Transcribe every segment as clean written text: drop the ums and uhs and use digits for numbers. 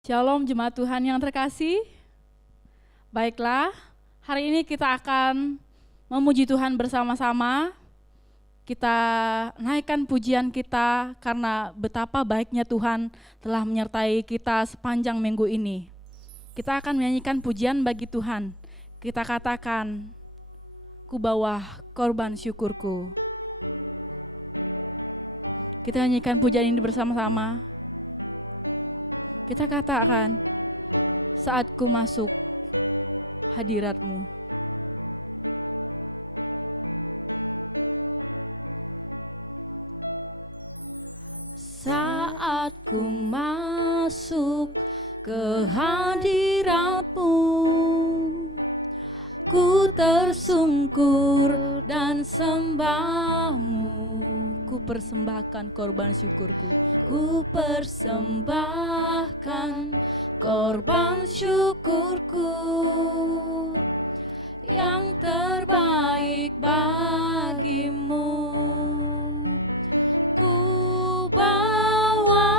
Shalom jemaat Tuhan yang terkasih. Baiklah, hari ini kita akan memuji Tuhan bersama-sama. Kita naikkan pujian kita karena betapa baiknya Tuhan telah menyertai kita sepanjang minggu ini. Kita akan menyanyikan pujian bagi Tuhan. Kita katakan, ku bawa korban syukurku. Kita nyanyikan pujian ini bersama-sama. Kita katakan, saat ku masuk hadirat-Mu. Saat ku masuk ke hadirat-Mu, ku tersungkur dan sembah-Mu. Ku persembahkan korban syukurku. Ku persembahkan korban syukurku yang terbaik bagimu. Ku bawa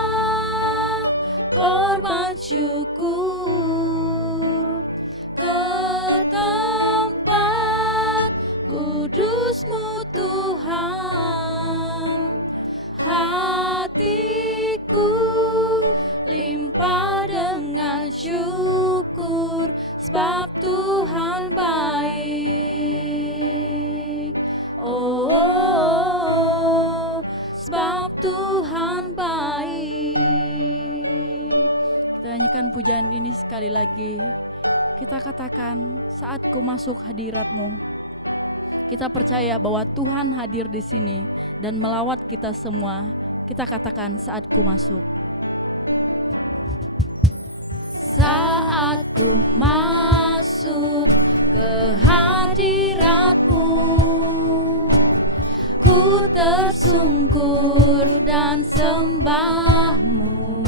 korban syukur ke tempat kudus-Mu Tuhan. Hatiku limpah dengan syukur sebab Tuhan baik. Oh, sebab Tuhan baik. Kita nyanyikan pujian ini sekali lagi. Kita katakan, saat ku masuk hadirat-Mu. Kita percaya bahwa Tuhan hadir di sini dan melawat kita semua. Kita katakan, saat ku masuk. Saat ku masuk ke hadirat-Mu, ku tersungkur dan sembah-Mu.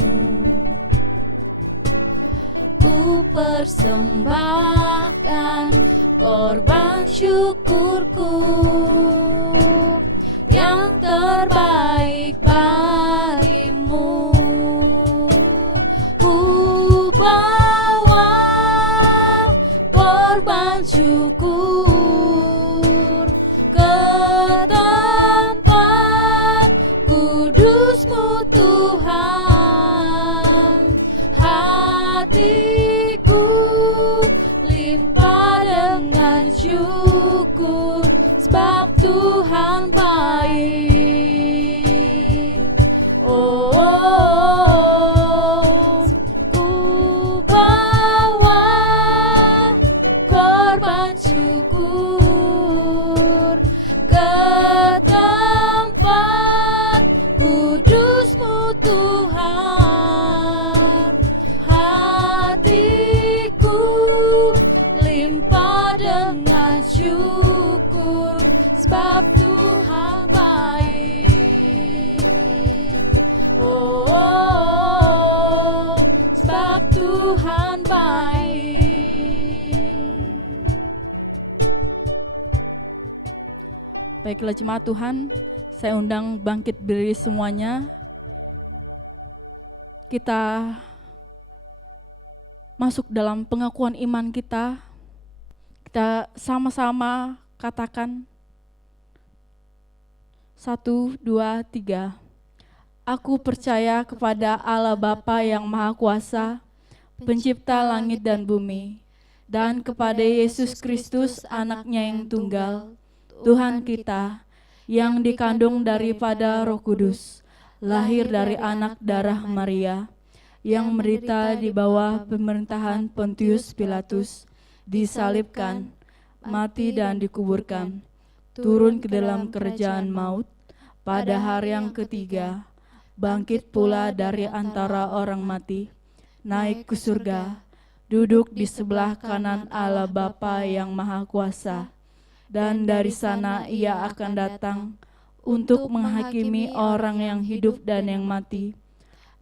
Ku persembahkan korban syukurku yang terbaik bagimu. Ku bawa korban syukur ke tempat kudus-Mu Tuhan. Hatiku limpah dengan syukur sebab Tuhan baik. Oh, ku bawa korban syukur ke tempat kudus-Mu Tuhan. Hatiku limpah dengan syukur sebab Tuhan baik. Oh, sebab Tuhan baik. Baiklah jemaat Tuhan, saya undang bangkit berdiri semuanya. Kita masuk dalam pengakuan iman kita. Kita sama-sama katakan 1, 2, 3. Aku percaya kepada Allah Bapa yang Maha Kuasa, pencipta langit dan bumi, dan kepada Yesus Kristus anaknya yang tunggal, Tuhan kita, yang dikandung daripada Roh Kudus, lahir dari anak darah Maria, yang menderita di bawah pemerintahan Pontius Pilatus, disalibkan, mati dan dikuburkan, turun ke dalam kerajaan maut, pada hari yang ketiga, bangkit pula dari antara orang mati, naik ke surga, duduk di sebelah kanan Allah Bapa yang Maha Kuasa, dan dari sana Ia akan datang untuk menghakimi orang yang hidup dan yang mati.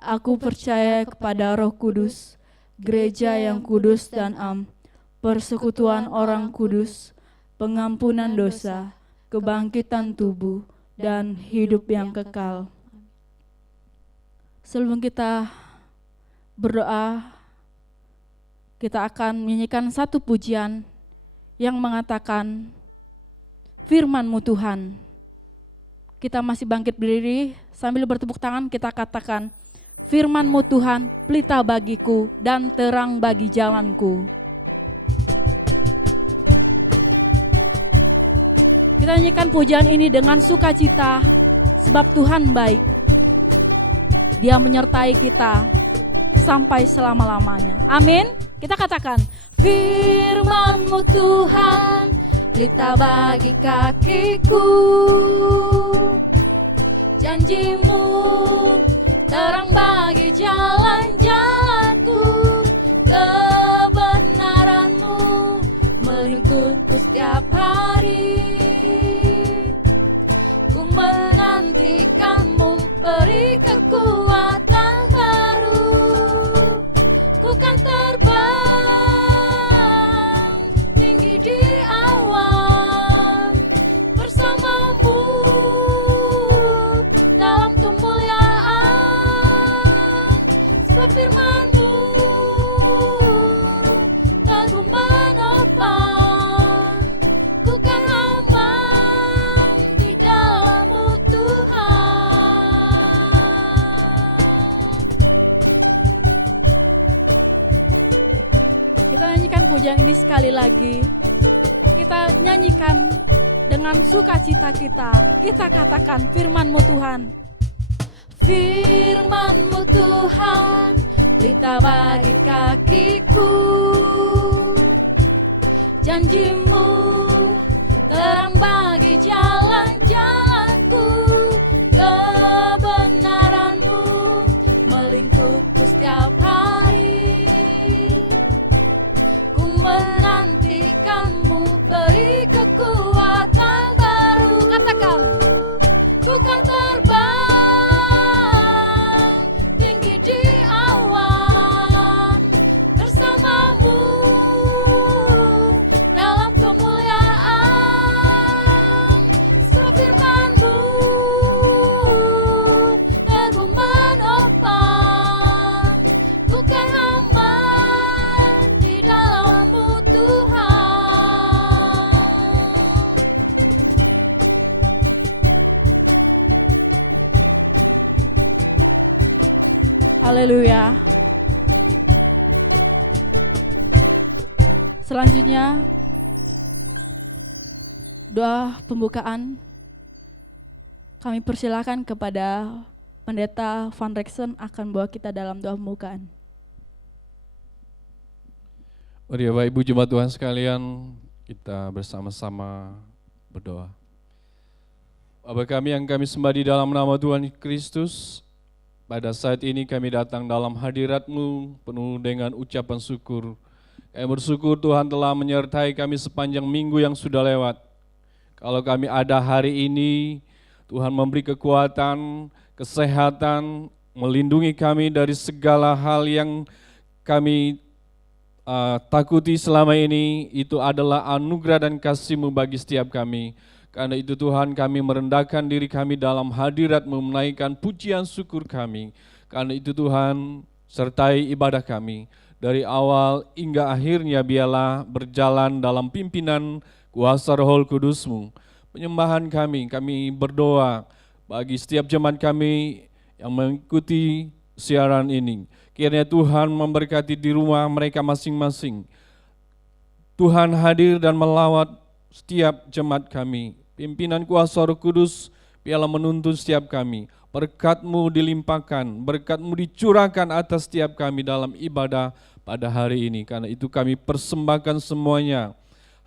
Aku percaya kepada Roh Kudus, gereja yang kudus dan am, persekutuan orang kudus, pengampunan dosa, kebangkitan tubuh, dan hidup yang kekal. Sebelum kita berdoa, kita akan menyanyikan satu pujian yang mengatakan, firman-Mu Tuhan. Kita masih bangkit berdiri, sambil bertepuk tangan kita katakan, firman-Mu Tuhan, pelita bagiku dan terang bagi jalanku. Kita nyanyikan pujian ini dengan sukacita, sebab Tuhan baik. Dia menyertai kita sampai selama-lamanya. Amin. Kita katakan, firman-Mu Tuhan, pelita bagi kakiku. Janji-Mu, terang bagi jalan-jalanku. Kebenaran-Mu melingkupku setiap hari. Ku menantikan-Mu, beri kekuatan baru. Ku kan terbang tinggi di awan bersama-Mu dalam kemuliaan. Sebab firman-Mu teguh menopang. Ku kan aman di dalam-Mu Tuhan. Kita nyanyikan pujian ini sekali lagi. Kita nyanyikan dengan sukacita kita. Kita katakan, firman-Mu Tuhan. Firman-Mu Tuhan, pelita bagi kakiku. Janji-Mu, terang bagi jalan-jalanku. Kebenaran-Mu melingkupku setiap hari. Ku menantikan-Mu, beri kekuatan baru. Katakan, ku kan terbang tinggi di awan bersama-Mu dalam kemuliaan. Sebab firman-Mu teguh menopang. Ku kan aman di dalam-Mu Tuhan. Haleluya. Selanjutnya doa pembukaan. Kami persilakan kepada Pendeta Van Rexen akan bawa kita dalam doa pembukaan. Mari Bapak Ibu jemaat Tuhan sekalian, kita bersama-sama berdoa. Bapa kami yang kami sembah di dalam nama Tuhan Kristus, pada saat ini kami datang dalam hadirat-Mu penuh dengan ucapan syukur. Kami bersyukur Tuhan telah menyertai kami sepanjang minggu yang sudah lewat. Kalau kami ada hari ini, Tuhan memberi kekuatan, kesehatan, melindungi kami dari segala hal yang kami takuti selama ini. Itu adalah anugerah dan kasih-Mu bagi setiap kami. Karena itu Tuhan, kami merendahkan diri kami dalam hadirat-Mu, menaikkan pujian syukur kami. Karena itu Tuhan, sertai ibadah kami. Dari awal hingga akhirnya biarlah berjalan dalam pimpinan kuasa Roh Kudus-Mu. Penyembahan kami berdoa bagi setiap jemaat kami yang mengikuti siaran ini. Kiranya Tuhan memberkati di rumah mereka masing-masing. Tuhan hadir dan melawat setiap jemaat kami. Pimpinan kuasa Roh Kudus biarlah menuntun setiap kami. Berkat-Mu dilimpahkan, berkat-Mu dicurahkan atas setiap kami dalam ibadah pada hari ini. Karena itu kami persembahkan semuanya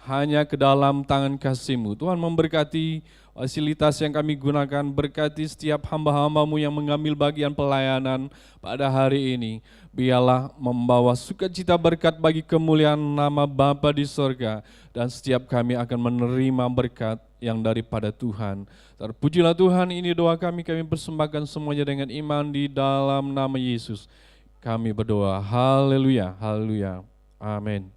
hanya ke dalam tangan kasih-Mu. Tuhan memberkati fasilitas yang kami gunakan, berkati setiap hamba-hamba-Mu yang mengambil bagian pelayanan pada hari ini. Biarlah membawa sukacita berkat bagi kemuliaan nama Bapa di sorga, dan setiap kami akan menerima berkat yang daripada Tuhan. Terpujilah Tuhan, ini doa kami persembahkan semuanya dengan iman di dalam nama Yesus. Kami berdoa, haleluya, haleluya, amin.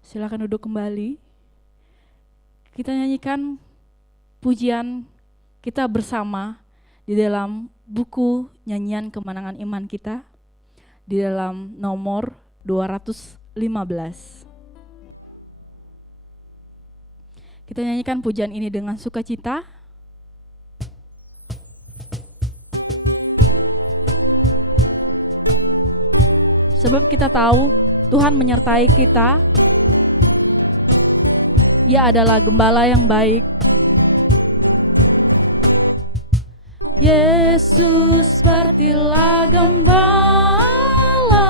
Silakan duduk kembali. Kita nyanyikan pujian kita bersama di dalam buku nyanyian kemenangan iman kita di dalam nomor 215. Kita nyanyikan pujian ini dengan sukacita. Sebab kita tahu Tuhan menyertai kita. Ia adalah gembala yang baik. Yesus sepertilah gembala,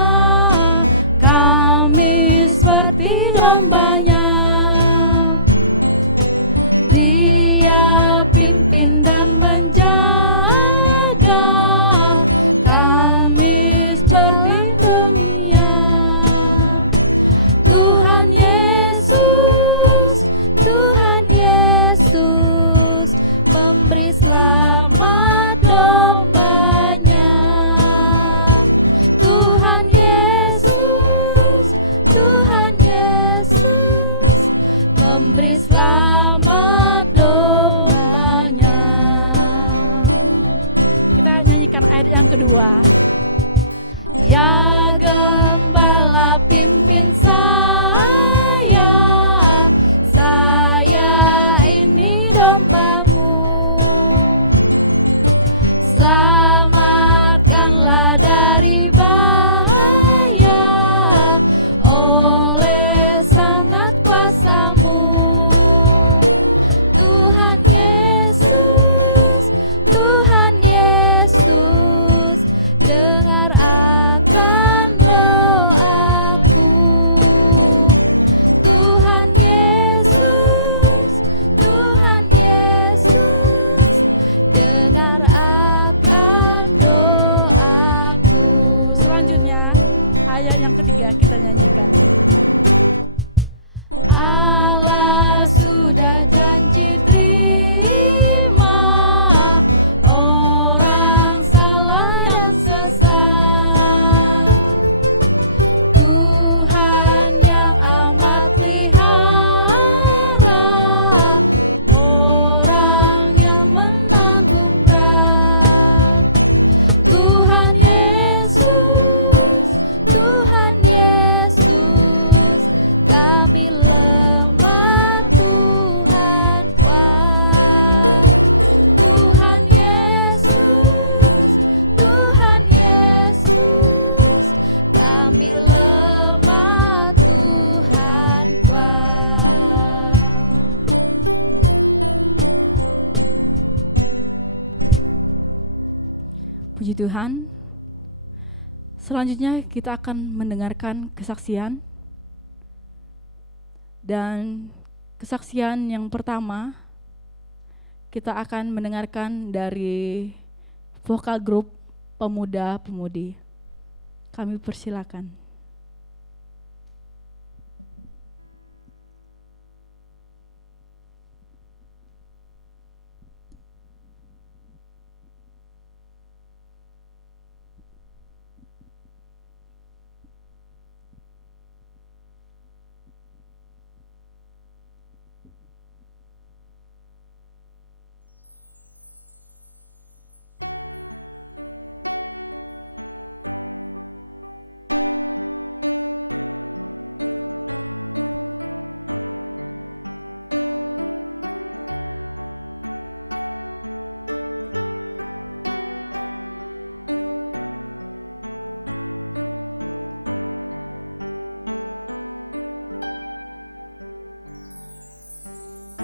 kami seperti dombanya. Dia pimpin dan menjaga kami seperti dunia. Tuhan Yesus memberi selamat dombanya. Tuhan Yesus memberi selamat dombanya. Kita nyanyikan ayat yang kedua. Ya gembala pimpin saya ini dombamu. Selamatkanlah dari bahaya oleh sangat kuasa-Mu. Tuhan Yesus, dengar akan doaku. Tuhan Yesus, dengar akan doaku. Selanjutnya ayat yang ketiga kita nyanyikan. Allah sudah janji terima orang salah dan sesat. Tuhan yang amat pelihara orang yang menanggung berat. Tuhan Yesus, kami lemah, Tuhan kuat. Tuhan Yesus, kami lemah, Tuhan kuat. Puji Tuhan. Selanjutnya kita akan mendengarkan kesaksian. Dan kesaksian yang pertama kita akan mendengarkan dari vokal grup pemuda-pemudi. Kami persilakan.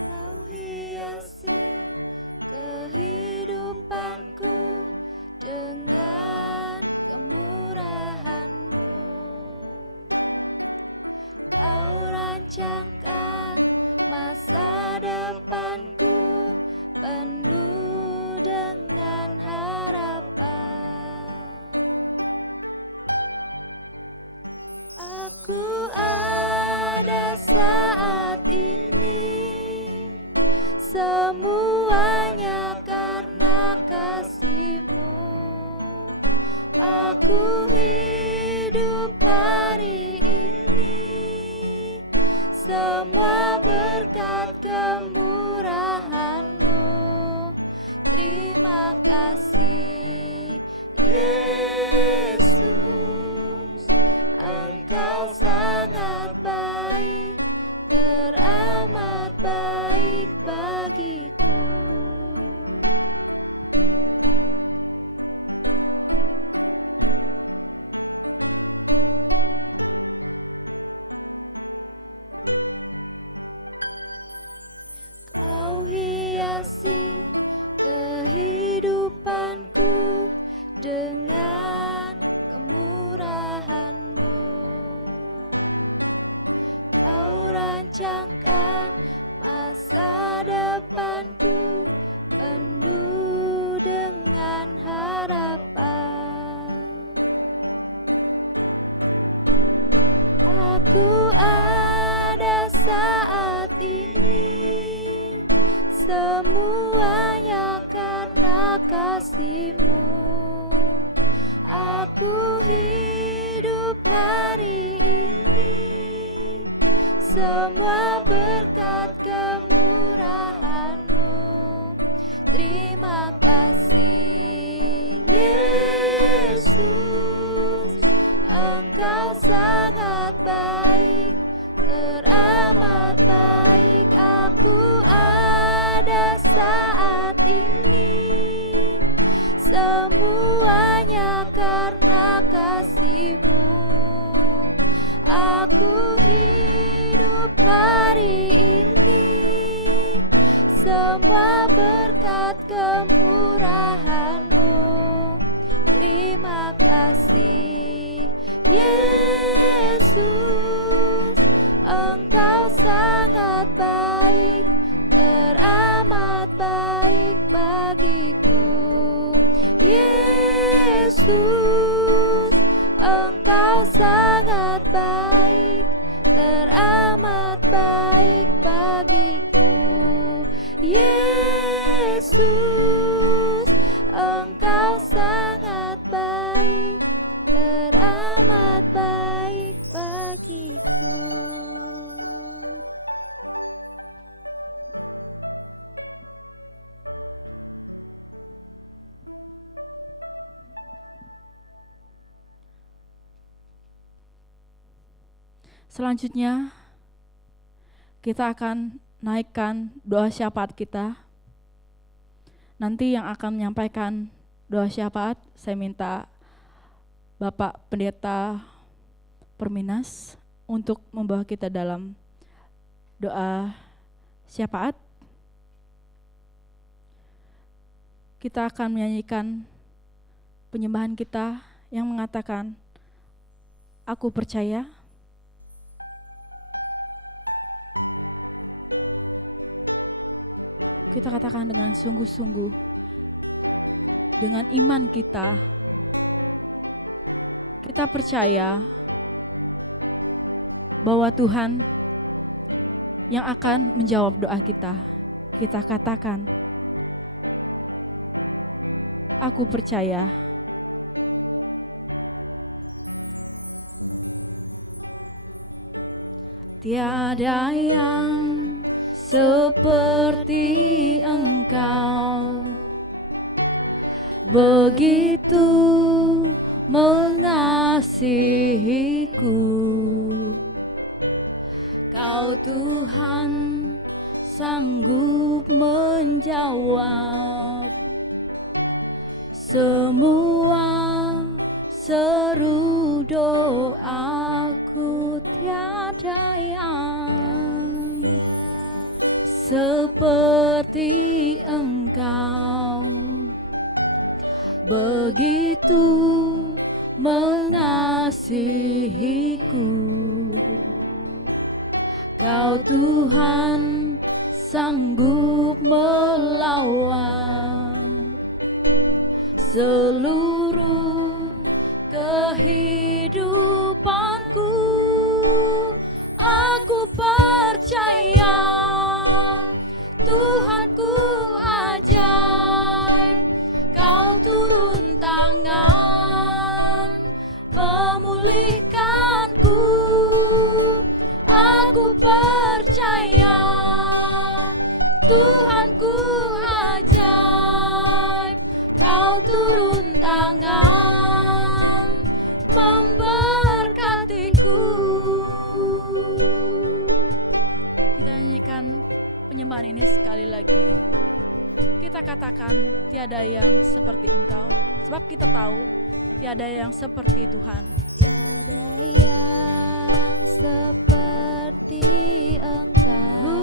Kau hiasi kehidupanku dengan kemurahan-Mu. Kau rancangkan masa depanku penuh dengan harapan. Aku ada saat ini, semuanya karena kasih-Mu. Aku hidup hari ini, semua berkat kemurahan-Mu. kasih. Yesus, Engkau sangat baik, teramat baik bagiku. Kau hiasi kehidupanku dengan kemurahan-Mu. Kau rancangkan masa depanku penuh dengan harapan. Aku ada saat ini, semuanya karena kasih-Mu. Aku hidup hari ini, semua berkat kemurahan-Mu. Terima kasih, Yesus, Engkau sangat baik, teramat baik. Aku ada saat ini, semuanya karena kasih-Mu. Aku hidup hari ini, semua berkat kemurahan-Mu. Terima kasih, Yesus, Engkau sangat baik, teramat baik bagiku. Yesus, Engkau sangat baik, teramat baik bagiku. Yesus, Engkau sangat baik, teramat baik bagiku. Selanjutnya, kita akan naikkan doa syafaat kita. Nanti yang akan menyampaikan doa syafaat, saya minta Bapak Pendeta Perminas untuk membawa kita dalam doa syafaat. Kita akan menyanyikan penyembahan kita yang mengatakan, Aku percaya. Kita katakan dengan sungguh-sungguh, dengan iman kita percaya bahwa Tuhan yang akan menjawab doa kita. Kita katakan, aku percaya. Tiada yang seperti Engkau, begitu mengasihiku. Kau Tuhan sanggup menjawab semua seru doaku. Tiada yang seperti Engkau, begitu mengasihiku. Kau Tuhan sanggup melawat seluruh kehidupanku. Aku percaya Tuhanku ajaib, Kau turun tangan memulihkanku. Aku percaya Tuhanku ajaib, Kau penyembahan ini sekali lagi kita katakan tiada yang seperti Engkau, sebab kita tahu tiada yang seperti Tuhan. Tiada yang seperti Engkau,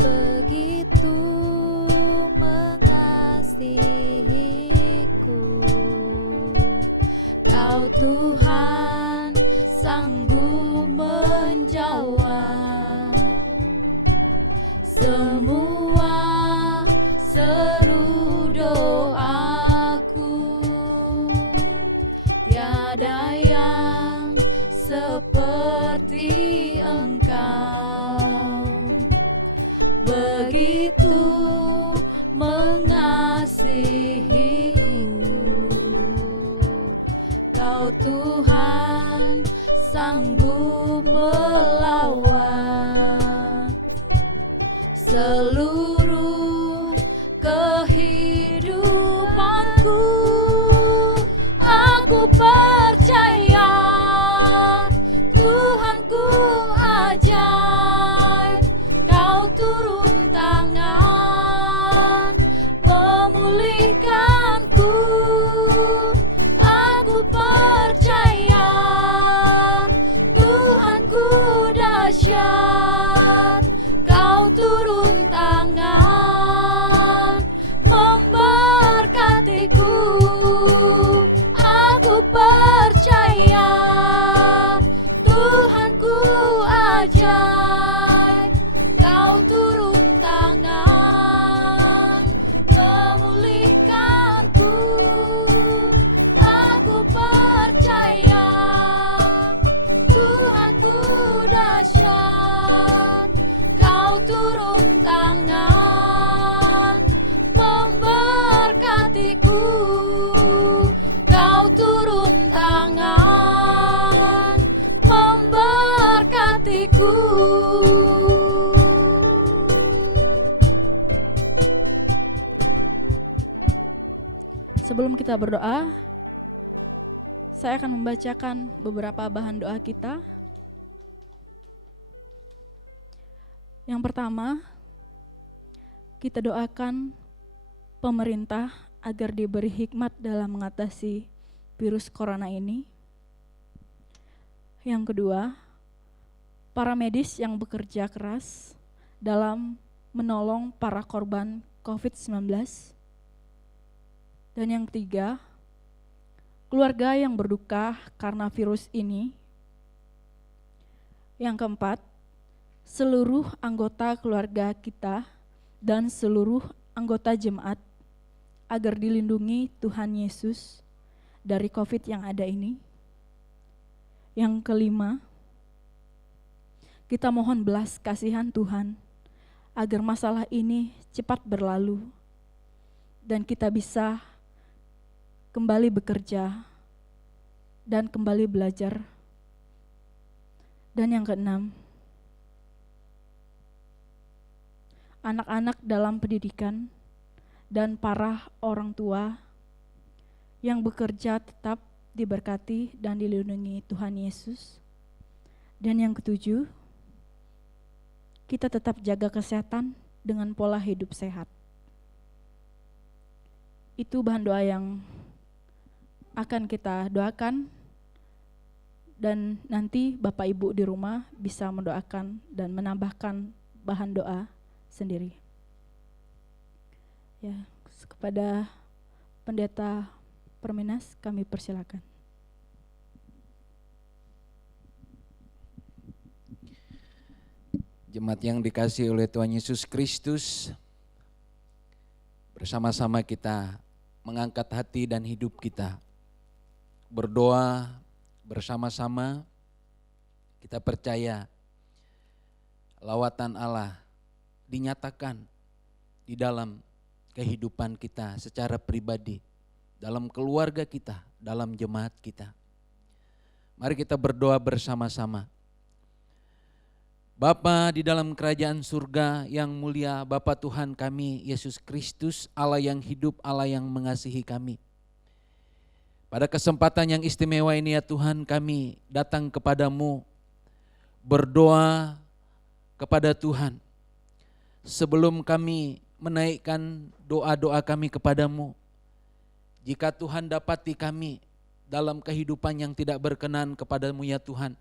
begitu mengasihiku. Kau Tuhan sanggup menjawab semua seru doaku. Tiada yang seperti Engkau, begitu mengasihiku. Kau Tuhan sanggup melawat seluruh kehidupanku. Aku percaya Tuhanku ajaib, Kau turun tangan memulihkanku. Aku percaya Tuhanku dahsyat, Kau turun tangan memberkatiku. Aku percaya Tuhanku ajaib, Kau turun tangan memulihkanku. Aku percaya Tuhanku dahsyat, Kau turun tangan memberkatiku. Kau turun tangan memberkatiku. Sebelum kita berdoa, saya akan membacakan beberapa bahan doa kita. Yang pertama, kita doakan pemerintah agar diberi hikmat dalam mengatasi virus corona ini. Yang kedua, para medis yang bekerja keras dalam menolong para korban COVID-19. Dan yang ketiga, keluarga yang berduka karena virus ini. Yang keempat, seluruh anggota keluarga kita dan seluruh anggota jemaat agar dilindungi Tuhan Yesus dari COVID yang ada ini. Yang kelima, kita mohon belas kasihan Tuhan agar masalah ini cepat berlalu dan kita bisa kembali bekerja dan kembali belajar. Dan yang keenam, anak-anak dalam pendidikan dan para orang tua yang bekerja tetap diberkati dan dilindungi Tuhan Yesus. Dan yang ketujuh, kita tetap jaga kesehatan dengan pola hidup sehat. Itu bahan doa yang akan kita doakan, dan nanti Bapak Ibu di rumah bisa mendoakan dan menambahkan bahan doa sendiri. Ya, kepada Pendeta Permenas kami persilakan. Jemaat yang dikasihi oleh Tuhan Yesus Kristus, bersama-sama kita mengangkat hati dan hidup kita, berdoa bersama-sama. Kita percaya lawatan Allah dinyatakan di dalam kehidupan kita secara pribadi, dalam keluarga kita, dalam jemaat kita. Mari kita berdoa bersama-sama. Bapa di dalam kerajaan surga yang mulia, Bapa Tuhan kami Yesus Kristus, Allah yang hidup, Allah yang mengasihi kami. Pada kesempatan yang istimewa ini ya Tuhan, kami datang kepadamu berdoa kepada Tuhan. Sebelum kami menaikkan doa-doa kami kepadamu, jika Tuhan dapati kami dalam kehidupan yang tidak berkenan kepadamu ya Tuhan,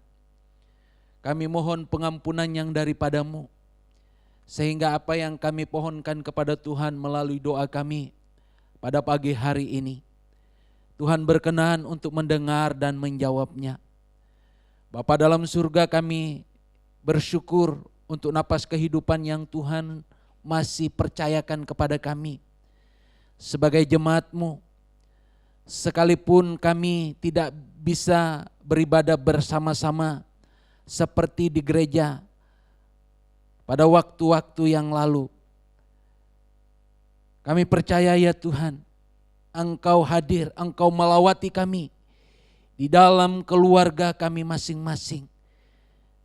kami mohon pengampunan yang daripadamu, sehingga apa yang kami pohonkan kepada Tuhan melalui doa kami pada pagi hari ini, Tuhan berkenan untuk mendengar dan menjawabnya. Bapa dalam surga, kami bersyukur untuk napas kehidupan yang Tuhan masih percayakan kepada kami sebagai jemaat-Mu. Sekalipun kami tidak bisa beribadah bersama-sama seperti di gereja pada waktu-waktu yang lalu, kami percaya ya Tuhan, Engkau hadir, Engkau melawati kami di dalam keluarga kami masing-masing.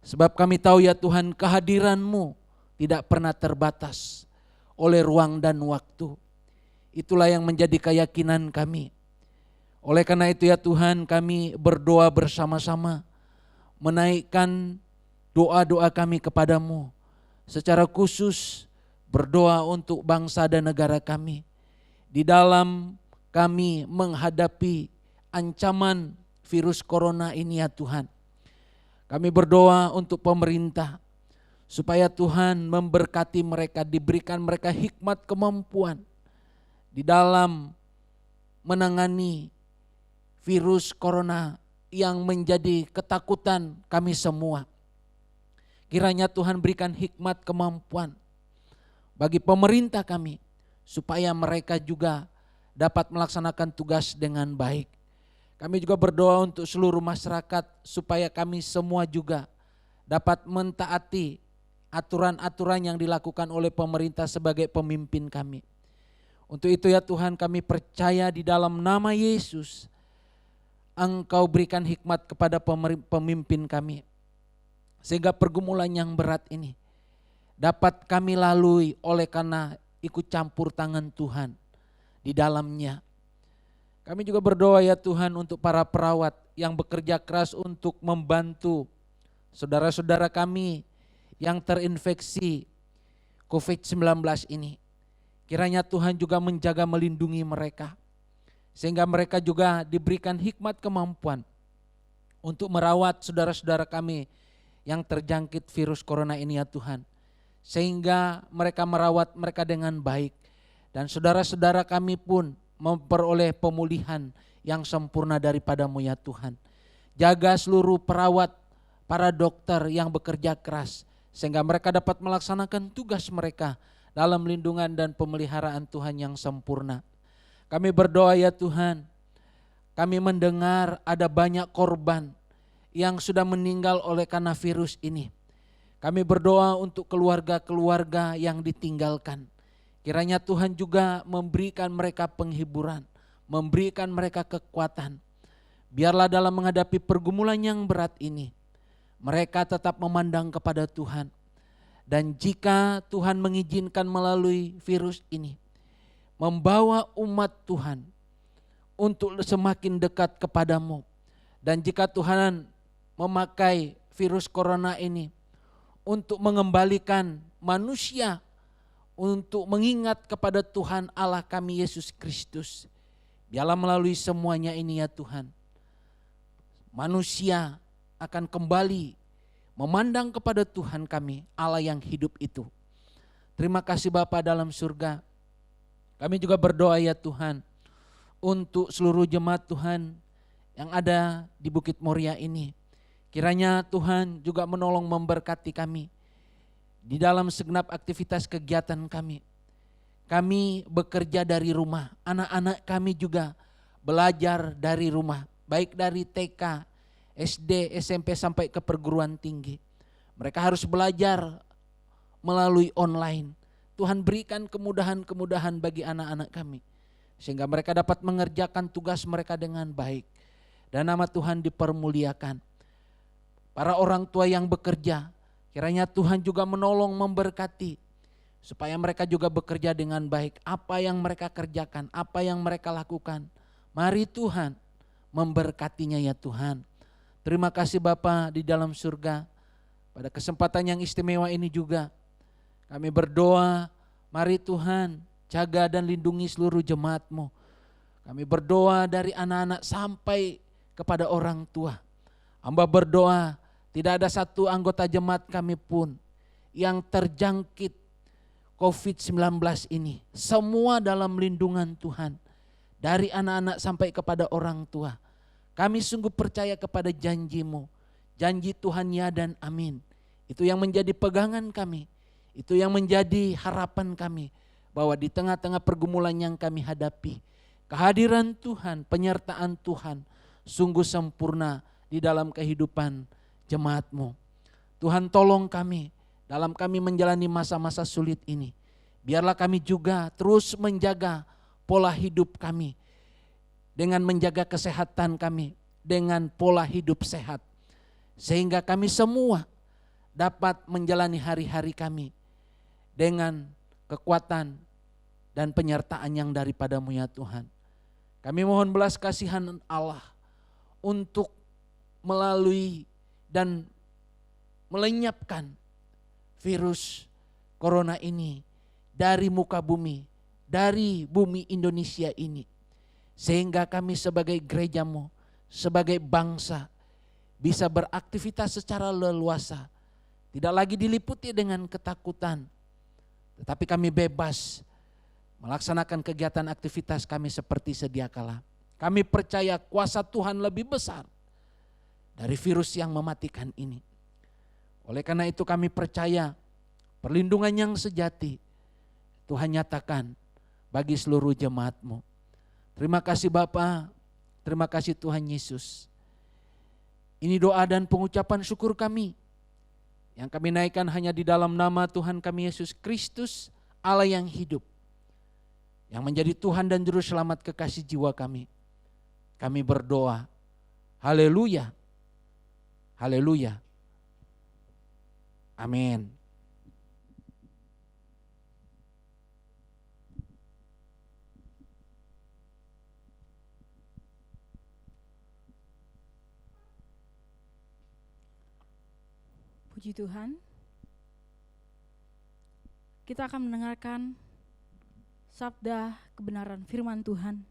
Sebab kami tahu ya Tuhan, kehadiran-Mu tidak pernah terbatas oleh ruang dan waktu. Itulah yang menjadi keyakinan kami. Oleh karena itu ya Tuhan, kami berdoa bersama-sama, menaikkan doa-doa kami kepadamu. Secara khusus berdoa untuk bangsa dan negara kami. Di dalam kami menghadapi ancaman virus corona ini ya Tuhan. Kami berdoa untuk pemerintah, supaya Tuhan memberkati mereka, diberikan mereka hikmat kemampuan di dalam menangani virus corona yang menjadi ketakutan kami semua. Kiranya Tuhan berikan hikmat kemampuan bagi pemerintah kami, supaya mereka juga dapat melaksanakan tugas dengan baik. Kami juga berdoa untuk seluruh masyarakat, supaya kami semua juga dapat mentaati aturan-aturan yang dilakukan oleh pemerintah sebagai pemimpin kami. Untuk itu ya Tuhan, kami percaya di dalam nama Yesus, Engkau berikan hikmat kepada pemimpin kami, sehingga pergumulan yang berat ini dapat kami lalui oleh karena ikut campur tangan Tuhan di dalamnya. Kami juga berdoa ya Tuhan untuk para perawat yang bekerja keras untuk membantu saudara-saudara kami yang terinfeksi COVID-19 ini. Kiranya Tuhan juga menjaga melindungi mereka, sehingga mereka juga diberikan hikmat kemampuan untuk merawat saudara-saudara kami yang terjangkit virus corona ini ya Tuhan. Sehingga mereka merawat mereka dengan baik, dan saudara-saudara kami pun memperoleh pemulihan yang sempurna daripada-Mu ya Tuhan. Jaga seluruh perawat, para dokter yang bekerja keras, sehingga mereka dapat melaksanakan tugas mereka dalam lindungan dan pemeliharaan Tuhan yang sempurna. Kami berdoa ya Tuhan, kami mendengar ada banyak korban yang sudah meninggal oleh karena virus ini. Kami berdoa untuk keluarga-keluarga yang ditinggalkan. Kiranya Tuhan juga memberikan mereka penghiburan, memberikan mereka kekuatan. Biarlah dalam menghadapi pergumulan yang berat ini, mereka tetap memandang kepada Tuhan. Dan jika Tuhan mengizinkan melalui virus ini, membawa umat Tuhan untuk semakin dekat kepadamu. Dan jika Tuhan memakai virus corona ini untuk mengembalikan manusia untuk mengingat kepada Tuhan Allah kami Yesus Kristus, biarlah melalui semuanya ini ya Tuhan, manusia akan kembali memandang kepada Tuhan kami, Allah yang hidup itu. Terima kasih Bapa dalam surga. Kami juga berdoa ya Tuhan, untuk seluruh jemaat Tuhan yang ada di Bukit Moria ini. Kiranya Tuhan juga menolong memberkati kami di dalam segenap aktivitas kegiatan kami. Kami bekerja dari rumah, anak-anak kami juga belajar dari rumah, baik dari TK, SD, SMP sampai ke perguruan tinggi. Mereka harus belajar melalui online. Tuhan berikan kemudahan-kemudahan bagi anak-anak kami, sehingga mereka dapat mengerjakan tugas mereka dengan baik, dan nama Tuhan dipermuliakan. Para orang tua yang bekerja, kiranya Tuhan juga menolong memberkati, supaya mereka juga bekerja dengan baik. Apa yang mereka kerjakan, apa yang mereka lakukan, mari Tuhan memberkatinya ya Tuhan. Terima kasih Bapa di dalam surga. pada kesempatan yang istimewa ini juga kami berdoa, mari Tuhan jaga dan lindungi seluruh jemaat-Mu. Kami berdoa dari anak-anak sampai kepada orang tua. Hamba berdoa tidak ada satu anggota jemaat kami pun yang terjangkit COVID-19 ini. Semua dalam lindungan Tuhan. Dari anak-anak sampai kepada orang tua. Kami sungguh percaya kepada janji-Mu. Janji Tuhan ya dan amin. Itu yang menjadi pegangan kami. Itu yang menjadi harapan kami. Bahwa di tengah-tengah pergumulan yang kami hadapi, kehadiran Tuhan, penyertaan Tuhan sungguh sempurna di dalam kehidupan jemaat-Mu. Tuhan tolong kami dalam kami menjalani masa-masa sulit ini. Biarlah kami juga terus menjaga pola hidup kami dengan menjaga kesehatan kami dengan pola hidup sehat. Sehingga kami semua dapat menjalani hari-hari kami dengan kekuatan dan penyertaan yang daripada-Mu ya Tuhan. Kami mohon belas kasihan Allah untuk melalui dan melenyapkan virus corona ini dari muka bumi, dari bumi Indonesia ini. Sehingga kami sebagai gereja-Mu, sebagai bangsa bisa beraktivitas secara leluasa. Tidak lagi diliputi dengan ketakutan, tetapi kami bebas melaksanakan kegiatan aktivitas kami seperti sedia kala. Kami percaya kuasa Tuhan lebih besar dari virus yang mematikan ini. Oleh karena itu kami percaya perlindungan yang sejati Tuhan nyatakan bagi seluruh jemaat-Mu. Terima kasih Bapa, terima kasih Tuhan Yesus. Ini doa dan pengucapan syukur kami yang kami naikkan hanya di dalam nama Tuhan kami Yesus Kristus, Allah yang hidup, yang menjadi Tuhan dan Juru Selamat kekasih jiwa kami. Kami berdoa, haleluya, haleluya, amin. Puji Tuhan, kita akan mendengarkan sabda kebenaran firman Tuhan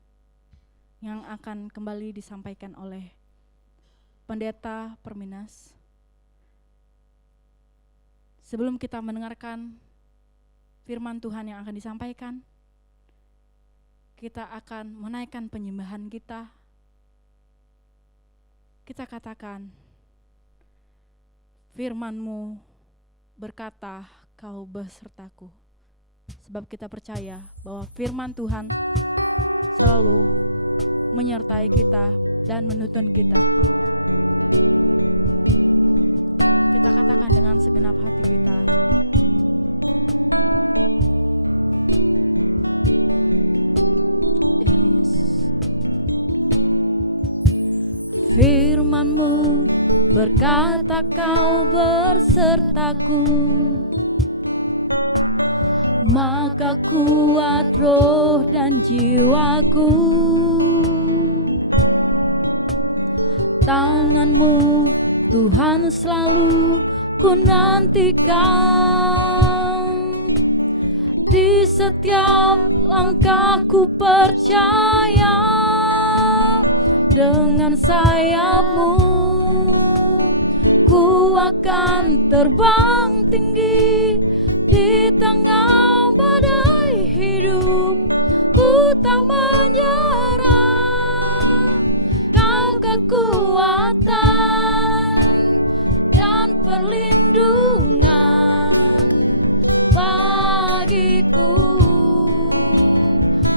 yang akan kembali disampaikan oleh Pendeta Perminas. Sebelum kita mendengarkan firman Tuhan yang akan disampaikan, kita akan menaikkan penyembahan kita. Kita katakan, firman-Mu berkata, Kau besertaku. Sebab kita percaya bahwa firman Tuhan selalu menyertai kita dan menuntun kita. Kita katakan dengan segenap hati kita, ya Yesus. Firman-Mu berkata Kau bersertaku, maka kuat roh dan jiwaku. Tangan-Mu Tuhan selalu ku nantikan. Di setiap langkahku percaya, dengan sayap-Mu ku akan terbang tinggi. Di tengah badai hidup ku tak menyerah. Kau kekuatan dan perlindungan bagiku,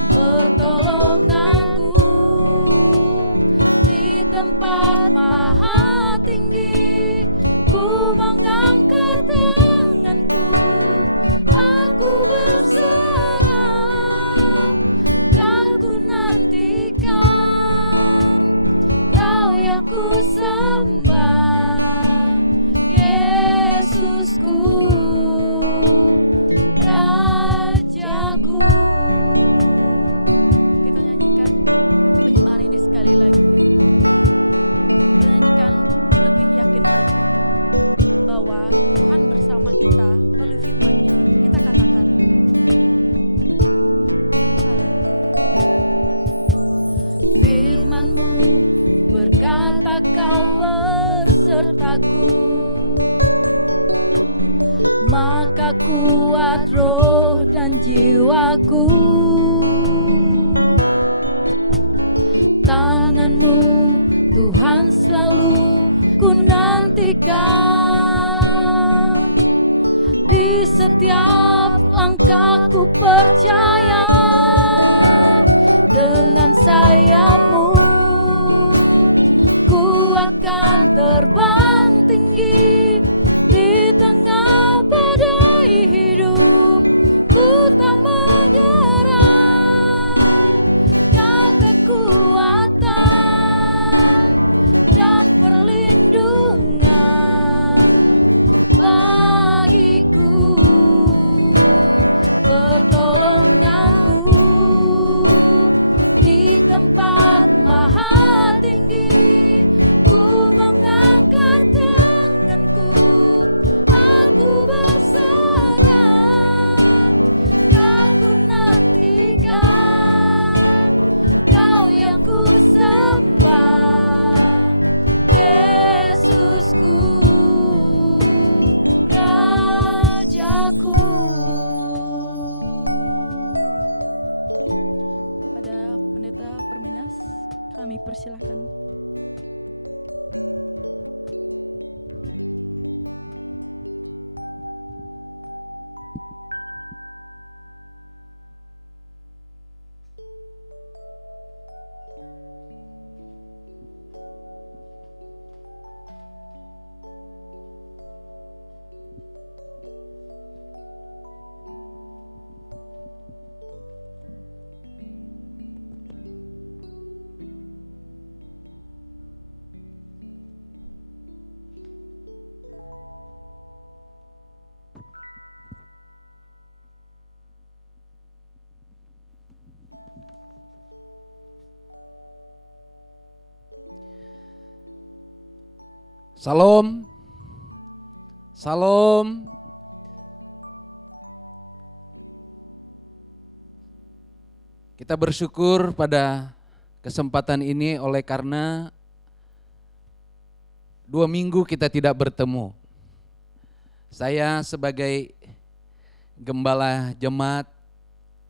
pertolonganku di tempat maha tinggi. Ku mengangkat tanganku, aku berserah. Kau ku nantikan, Kau yang ku sembah, Yesusku, Rajaku. Kita nyanyikan penyembahan ini sekali lagi. Kita nyanyikan lebih yakin lagi. bahwa Tuhan bersama kita melalui firman-Nya. Kita katakan, haleluya. Firman-Mu berkata Kau bersertaku, maka kuat roh dan jiwaku. Tangan-Mu Tuhan selalu ku nantikan, di setiap langkahku percaya, dengan sayap-Mu ku akan terbang tinggi. Di tengah badai hidup ku tak menyerah. Kau kekuatan dan perlindungan bagiku, pertolonganku di tempat maha tinggi. Ku mengangkat tanganku, aku berserah. Kau ku nantikan, Kau yang ku sembah, Yesusku, Rajaku. Kepada Pendeta Perminas, kami persilakan. Salam. Salam. Kita bersyukur pada kesempatan ini oleh karena 2 minggu kita tidak bertemu. Saya sebagai gembala jemaat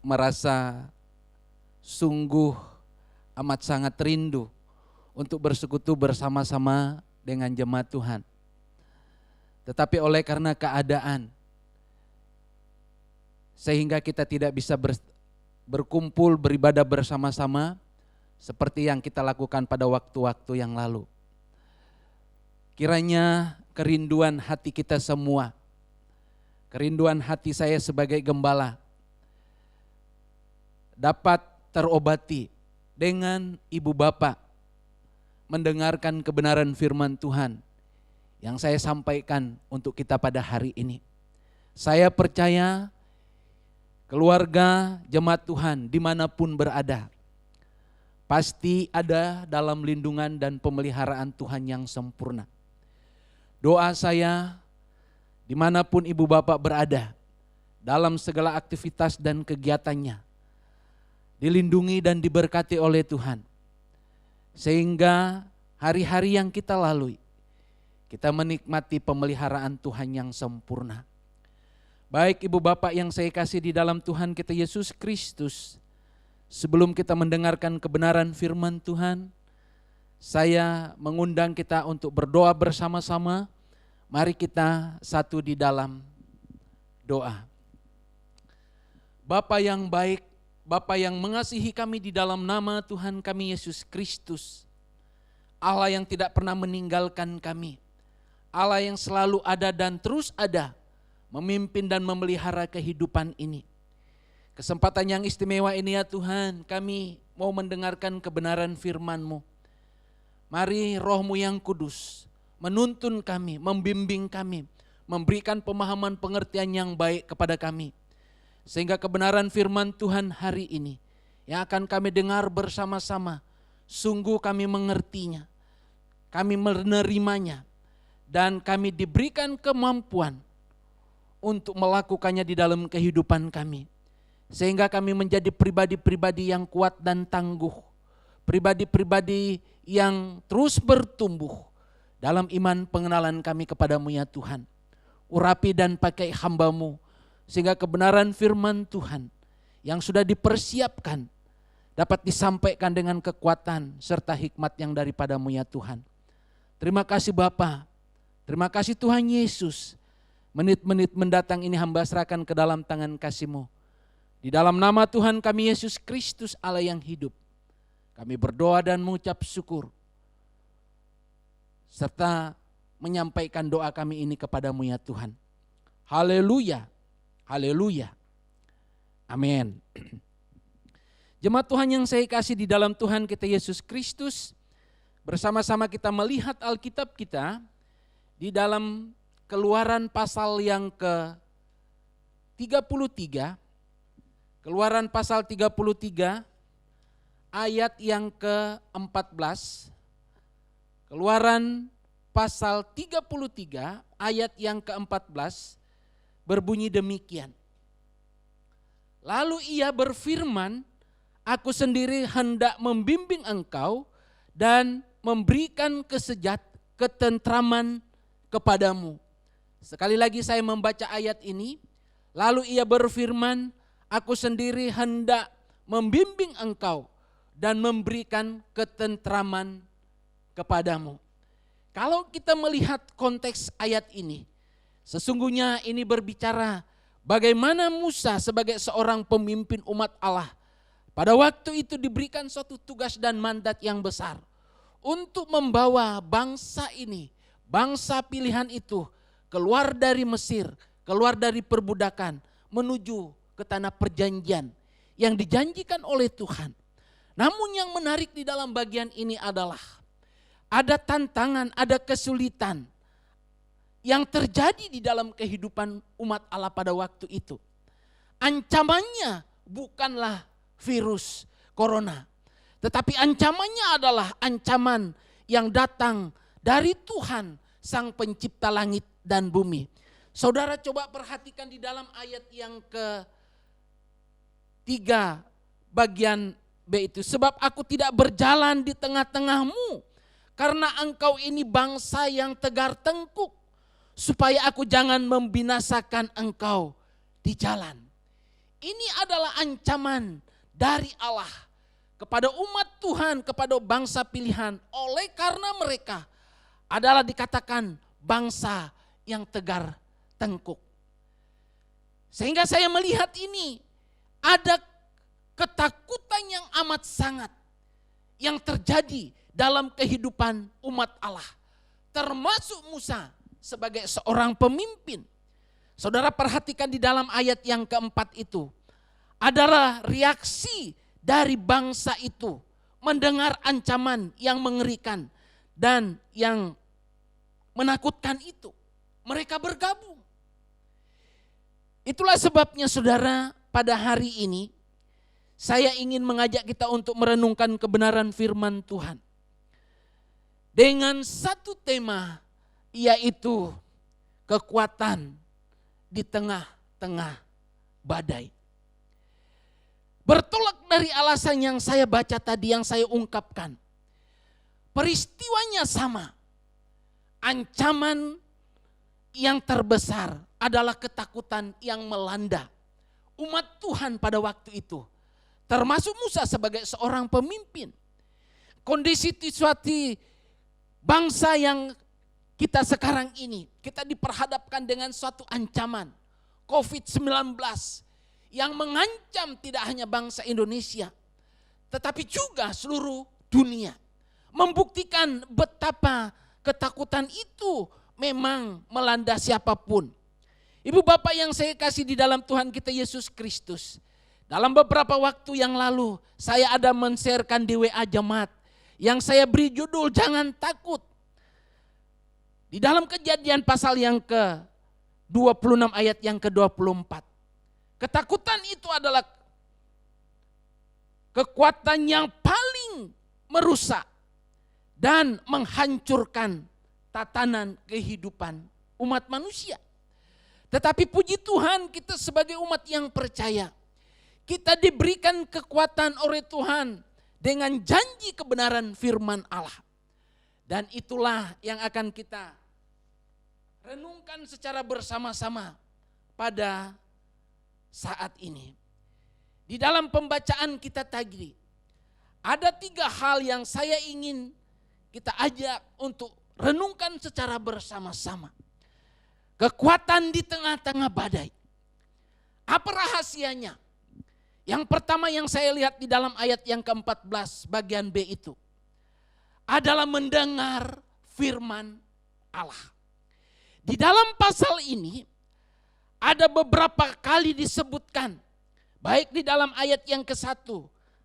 merasa sungguh amat sangat rindu untuk bersekutu bersama-sama dengan jemaat Tuhan. Tetapi oleh karena keadaan, sehingga kita tidak bisa berkumpul beribadah bersama-sama seperti yang kita lakukan pada waktu-waktu yang lalu. Kiranya kerinduan hati kita semua, kerinduan hati saya sebagai gembala dapat terobati dengan Ibu Bapak mendengarkan kebenaran firman Tuhan yang saya sampaikan untuk kita pada hari ini. Saya percaya keluarga jemaat Tuhan dimanapun berada pasti ada dalam lindungan dan pemeliharaan Tuhan yang sempurna. Doa saya dimanapun ibu bapak berada dalam segala aktivitas dan kegiatannya dilindungi dan diberkati oleh Tuhan. Sehingga hari-hari yang kita lalui, kita menikmati pemeliharaan Tuhan yang sempurna. Baik ibu bapak yang saya kasih di dalam Tuhan kita Yesus Kristus, sebelum kita mendengarkan kebenaran firman Tuhan, saya mengundang kita untuk berdoa bersama-sama. Mari kita satu di dalam doa. Bapa yang baik, Bapa yang mengasihi kami di dalam nama Tuhan kami Yesus Kristus, Allah yang tidak pernah meninggalkan kami, Allah yang selalu ada dan terus ada, memimpin dan memelihara kehidupan ini. Kesempatan yang istimewa ini ya Tuhan, kami mau mendengarkan kebenaran firman-Mu. Mari Roh-Mu yang kudus menuntun kami, membimbing kami, memberikan pemahaman pengertian yang baik kepada kami. Sehingga kebenaran firman Tuhan hari ini yang akan kami dengar bersama-sama, sungguh kami mengertinya, kami menerimanya, dan kami diberikan kemampuan untuk melakukannya di dalam kehidupan kami. Sehingga kami menjadi pribadi-pribadi yang kuat dan tangguh. Pribadi-pribadi yang terus bertumbuh dalam iman pengenalan kami kepadamu ya Tuhan. Urapi dan pakai hamba-Mu sehingga kebenaran firman Tuhan yang sudah dipersiapkan dapat disampaikan dengan kekuatan serta hikmat yang daripada-Mu ya Tuhan. Terima kasih Bapa, terima kasih Tuhan Yesus. Menit-menit mendatang ini hamba serahkan ke dalam tangan kasih-Mu. Di dalam nama Tuhan kami Yesus Kristus Allah yang hidup, kami berdoa dan mengucap syukur serta menyampaikan doa kami ini kepadamu ya Tuhan. Haleluya, haleluya, amin. Jemaat Tuhan yang saya kasih di dalam Tuhan kita Yesus Kristus, bersama-sama kita melihat Alkitab kita di dalam Keluaran pasal yang ke-33, Keluaran pasal 33 ayat yang ke-14, Keluaran pasal 33 ayat yang ke-14 berbunyi demikian. Lalu ia berfirman, aku sendiri hendak membimbing engkau dan memberikan ketentraman kepadamu. Sekali lagi saya membaca ayat ini. Lalu ia berfirman, aku sendiri hendak membimbing engkau dan memberikan ketentraman kepadamu. Kalau kita melihat konteks ayat ini, sesungguhnya ini berbicara bagaimana Musa sebagai seorang pemimpin umat Allah pada waktu itu diberikan suatu tugas dan mandat yang besar untuk membawa bangsa ini, bangsa pilihan itu keluar dari Mesir, keluar dari perbudakan menuju ke tanah perjanjian yang dijanjikan oleh Tuhan. Namun yang menarik di dalam bagian ini adalah ada tantangan, ada kesulitan yang terjadi di dalam kehidupan umat Allah pada waktu itu. Ancamannya bukanlah virus corona, tetapi ancamannya adalah ancaman yang datang dari Tuhan Sang Pencipta langit dan bumi. Saudara coba perhatikan di dalam ayat yang ke-3 bagian B itu. Sebab aku tidak berjalan di tengah-tengahmu karena engkau ini bangsa yang tegar tengkuk, supaya aku jangan membinasakan engkau di jalan. Ini adalah ancaman dari Allah kepada umat Tuhan, kepada bangsa pilihan, oleh karena mereka adalah dikatakan bangsa yang tegar tengkuk. Sehingga saya melihat ini ada ketakutan yang amat sangat yang terjadi dalam kehidupan umat Allah, termasuk Musa sebagai seorang pemimpin. Saudara perhatikan di dalam ayat yang keempat itu adalah reaksi dari bangsa itu mendengar ancaman yang mengerikan dan yang menakutkan itu. Mereka bergabung. Itulah sebabnya saudara, pada hari ini saya ingin mengajak kita untuk merenungkan kebenaran firman Tuhan dengan satu tema, yaitu kekuatan di tengah-tengah badai. Bertolak dari alasan yang saya baca tadi, yang saya ungkapkan. Peristiwanya sama. Ancaman yang terbesar adalah ketakutan yang melanda umat Tuhan pada waktu itu. Termasuk Musa sebagai seorang pemimpin. Kondisi situasi bangsa yang kita sekarang ini, kita diperhadapkan dengan suatu ancaman COVID-19 yang mengancam tidak hanya bangsa Indonesia, tetapi juga seluruh dunia. Membuktikan betapa ketakutan itu memang melanda siapapun. Ibu bapak yang saya kasih di dalam Tuhan kita Yesus Kristus, dalam beberapa waktu yang lalu saya ada men-sharekan di WA Jemaat yang saya beri judul Jangan Takut. Di dalam Kejadian pasal yang ke-26 ayat yang ke-24. Ketakutan itu adalah kekuatan yang paling merusak dan menghancurkan tatanan kehidupan umat manusia. Tetapi puji Tuhan, kita sebagai umat yang percaya, kita diberikan kekuatan oleh Tuhan dengan janji kebenaran firman Allah. Dan itulah yang akan kita renungkan secara bersama-sama pada saat ini. Di dalam pembacaan kita tadi, ada 3 hal yang saya ingin kita ajak untuk renungkan secara bersama-sama. Kekuatan di tengah-tengah badai. Apa rahasianya? Yang pertama yang saya lihat di dalam ayat yang ke-14 bagian B itu adalah mendengar firman Allah. Di dalam pasal ini ada beberapa kali disebutkan, baik di dalam ayat yang ke-1,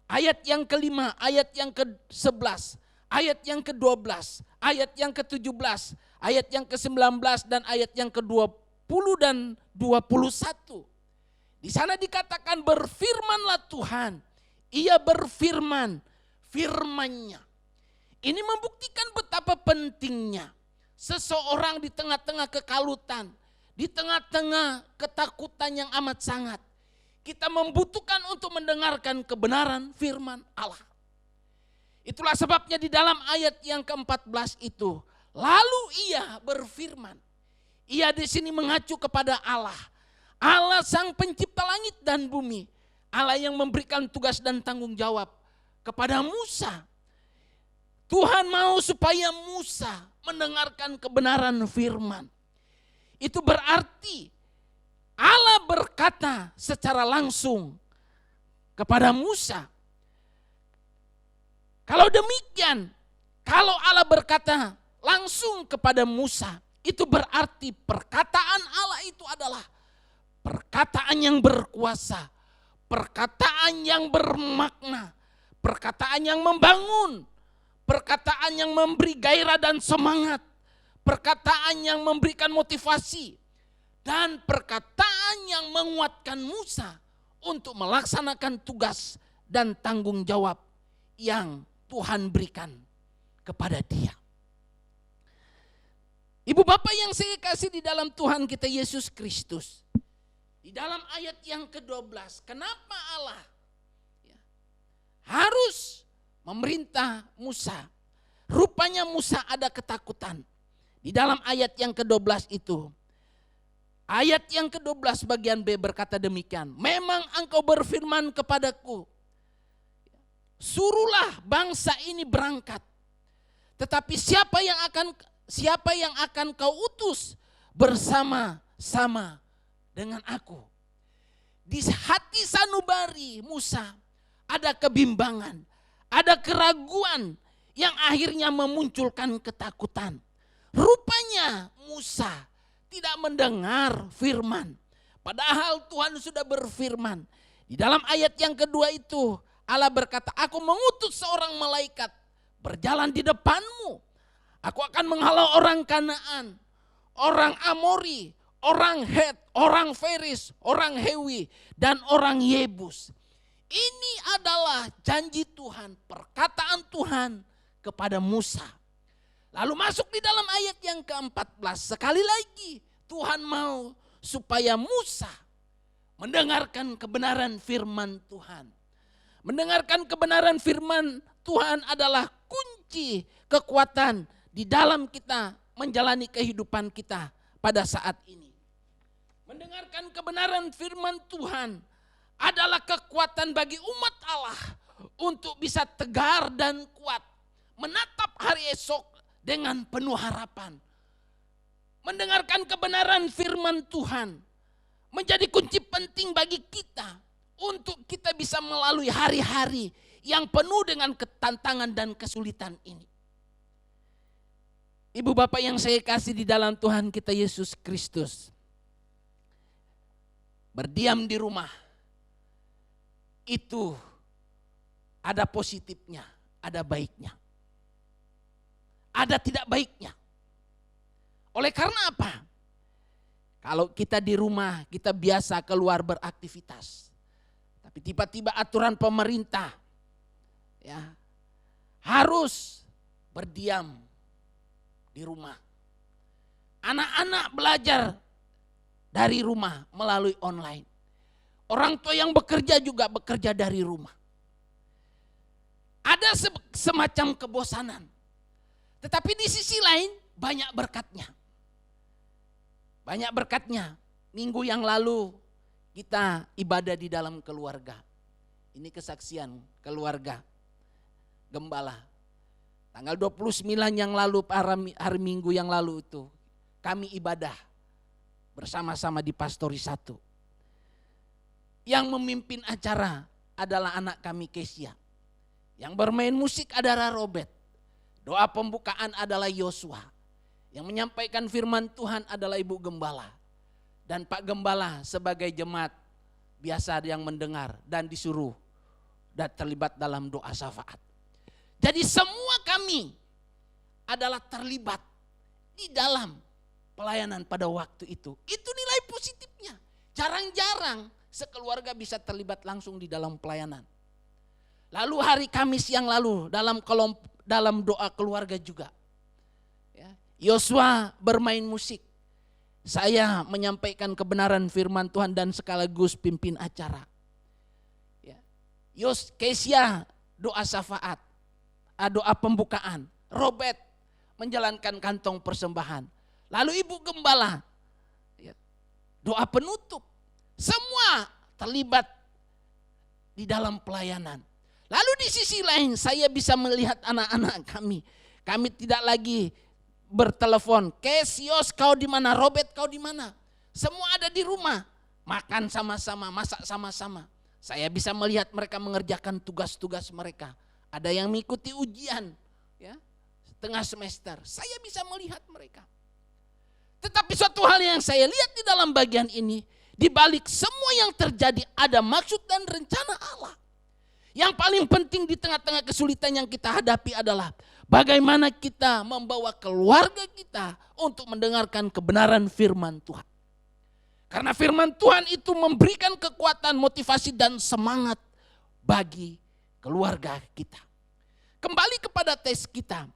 ayat yang ke-5, ayat yang ke-11, ayat yang ke-12, ayat yang ke-17, ayat yang ke-19 dan ayat yang ke-20 dan 21. Di sana dikatakan berfirmanlah Tuhan, Ia berfirman, firman-Nya. Ini membuktikan betapa pentingnya seseorang di tengah-tengah kekalutan, di tengah-tengah ketakutan yang amat sangat. Kita membutuhkan untuk mendengarkan kebenaran firman Allah. Itulah sebabnya di dalam ayat yang ke-14 itu, lalu Ia berfirman. Ia di sini mengacu kepada Allah. Allah sang pencipta langit dan bumi. Allah yang memberikan tugas dan tanggung jawab kepada Musa. Tuhan mau supaya Musa mendengarkan kebenaran firman. Itu berarti Allah berkata secara langsung kepada Musa. Kalau demikian, kalau Allah berkata langsung kepada Musa, itu berarti perkataan Allah itu adalah perkataan yang berkuasa, perkataan yang bermakna, perkataan yang membangun, perkataan yang memberi gairah dan semangat, perkataan yang memberikan motivasi, dan perkataan yang menguatkan Musa untuk melaksanakan tugas dan tanggung jawab yang Tuhan berikan kepada dia. Ibu bapak yang saya kasih di dalam Tuhan kita Yesus Kristus. Di dalam ayat yang ke-12, kenapa Allah harus memerintah Musa? Rupanya Musa ada ketakutan. Di dalam ayat yang ke-12 itu, ayat yang ke-12 bagian B berkata demikian. Memang engkau berfirman kepadaku, suruhlah bangsa ini berangkat. Tetapi siapa yang akan kau utus bersama-sama dengan aku? Di hati sanubari Musa ada kebimbangan, ada keraguan yang akhirnya memunculkan ketakutan. Rupanya Musa tidak mendengar firman. Padahal Tuhan sudah berfirman. Di dalam ayat yang kedua itu Allah berkata, aku mengutus seorang malaikat berjalan di depanmu. Aku akan menghalau orang Kanaan, orang Amori, orang Het, orang Feris, orang Hewi, dan orang Yebus. Ini adalah janji Tuhan, perkataan Tuhan kepada Musa. Lalu masuk di dalam ayat yang ke-14. Sekali lagi Tuhan mau supaya Musa mendengarkan kebenaran firman Tuhan. Mendengarkan kebenaran firman Tuhan adalah kunci kekuatan di dalam kita menjalani kehidupan kita pada saat ini. Mendengarkan kebenaran firman Tuhan adalah kekuatan bagi umat Allah untuk bisa tegar dan kuat menatap hari esok dengan penuh harapan. Mendengarkan kebenaran firman Tuhan menjadi kunci penting bagi kita untuk kita bisa melalui hari-hari yang penuh dengan ketantangan dan kesulitan ini. Ibu bapak yang saya kasih di dalam Tuhan kita Yesus Kristus, berdiam di rumah itu ada positifnya, ada baiknya. Ada tidak baiknya. Oleh karena apa? Kalau kita di rumah, kita biasa keluar beraktivitas. Tapi tiba-tiba aturan pemerintah harus berdiam di rumah. Anak-anak belajar dari rumah melalui online. Orang tua yang bekerja juga bekerja dari rumah. Ada semacam kebosanan. Tetapi di sisi lain banyak berkatnya. Banyak berkatnya. Minggu yang lalu kita ibadah di dalam keluarga. Ini kesaksian keluarga Gembala. Tanggal 29 yang lalu, hari Minggu yang lalu itu, kami ibadah bersama-sama di Pastori 1. Yang memimpin acara adalah anak kami Kesia. Yang bermain musik adalah Robert. Doa pembukaan adalah Yosua. Yang menyampaikan firman Tuhan adalah Ibu Gembala. Dan Pak Gembala sebagai jemaat biasa yang mendengar dan disuruh dan terlibat dalam doa syafaat. Jadi semua kami adalah terlibat di dalam pelayanan pada waktu itu. Itu nilai positifnya. Jarang-jarang sekeluarga bisa terlibat langsung di dalam pelayanan. Lalu hari Kamis yang lalu dalam doa keluarga juga. Yosua bermain musik. Saya menyampaikan kebenaran firman Tuhan dan sekaligus pimpin acara. Kesia doa syafaat, doa pembukaan. Robert menjalankan kantong persembahan. Lalu Ibu Gembala doa penutup. Semua terlibat di dalam pelayanan. Lalu di sisi lain saya bisa melihat anak-anak kami. Kami tidak lagi bertelepon, Kesios kau di mana, Robert kau di mana. Semua ada di rumah, makan sama-sama, masak sama-sama. Saya bisa melihat mereka mengerjakan tugas-tugas mereka. Ada yang mengikuti ujian, setengah semester. Saya bisa melihat mereka. Tetapi suatu hal yang saya lihat di dalam bagian ini, di balik semua yang terjadi ada maksud dan rencana Allah. Yang paling penting di tengah-tengah kesulitan yang kita hadapi adalah bagaimana kita membawa keluarga kita untuk mendengarkan kebenaran firman Tuhan. Karena firman Tuhan itu memberikan kekuatan, motivasi dan semangat bagi keluarga kita. Kembali kepada teks kita.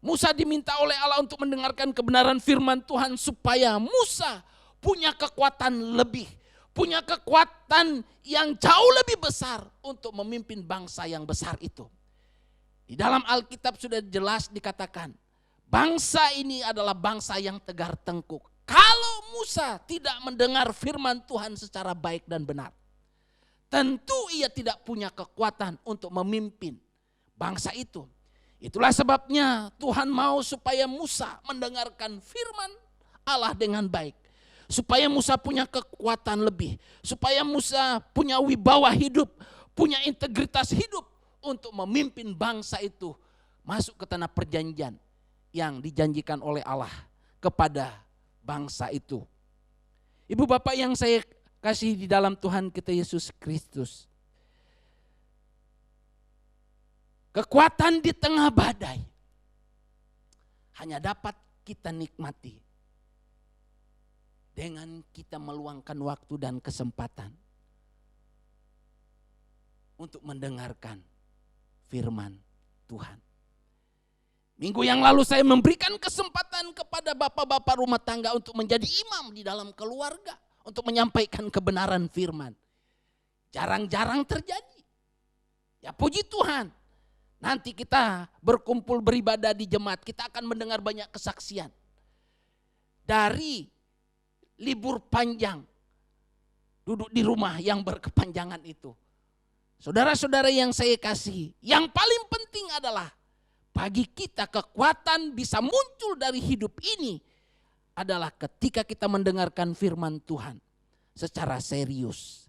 Musa diminta oleh Allah untuk mendengarkan kebenaran firman Tuhan supaya Musa punya kekuatan lebih. Punya kekuatan yang jauh lebih besar untuk memimpin bangsa yang besar itu. Di dalam Alkitab sudah jelas dikatakan, bangsa ini adalah bangsa yang tegar tengkuk. Kalau Musa tidak mendengar firman Tuhan secara baik dan benar, tentu ia tidak punya kekuatan untuk memimpin bangsa itu. Itulah sebabnya Tuhan mau supaya Musa mendengarkan firman Allah dengan baik. Supaya Musa punya kekuatan lebih. Supaya Musa punya wibawa hidup, punya integritas hidup untuk memimpin bangsa itu masuk ke tanah perjanjian yang dijanjikan oleh Allah kepada bangsa itu. Ibu bapak yang saya kasih di dalam Tuhan kita Yesus Kristus. Kekuatan di tengah badai hanya dapat kita nikmati dengan kita meluangkan waktu dan kesempatan untuk mendengarkan firman Tuhan. Minggu yang lalu saya memberikan kesempatan kepada bapak-bapak rumah tangga untuk menjadi imam di dalam keluarga, untuk menyampaikan kebenaran firman. Jarang-jarang terjadi. Ya puji Tuhan. Nanti kita berkumpul beribadah di jemaat, kita akan mendengar banyak kesaksian. Dari libur panjang, duduk di rumah yang berkepanjangan itu. Saudara-saudara yang saya kasih, yang paling penting adalah bagi kita kekuatan bisa muncul dari hidup ini adalah ketika kita mendengarkan firman Tuhan secara serius.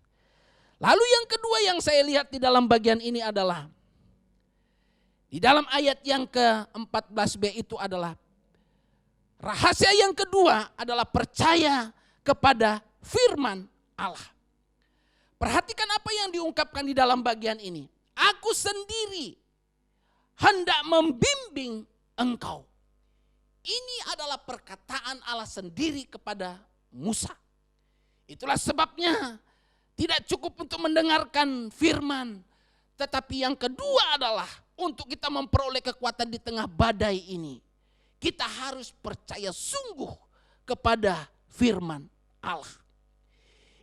Lalu yang kedua yang saya lihat di dalam bagian ini adalah di dalam ayat yang ke-14b itu adalah rahasia yang kedua adalah percaya kepada firman Allah. Perhatikan apa yang diungkapkan di dalam bagian ini. Aku sendiri hendak membimbing engkau. Ini adalah perkataan Allah sendiri kepada Musa. Itulah sebabnya tidak cukup untuk mendengarkan firman. Tetapi yang kedua adalah untuk kita memperoleh kekuatan di tengah badai ini. Kita harus percaya sungguh kepada firman Allah.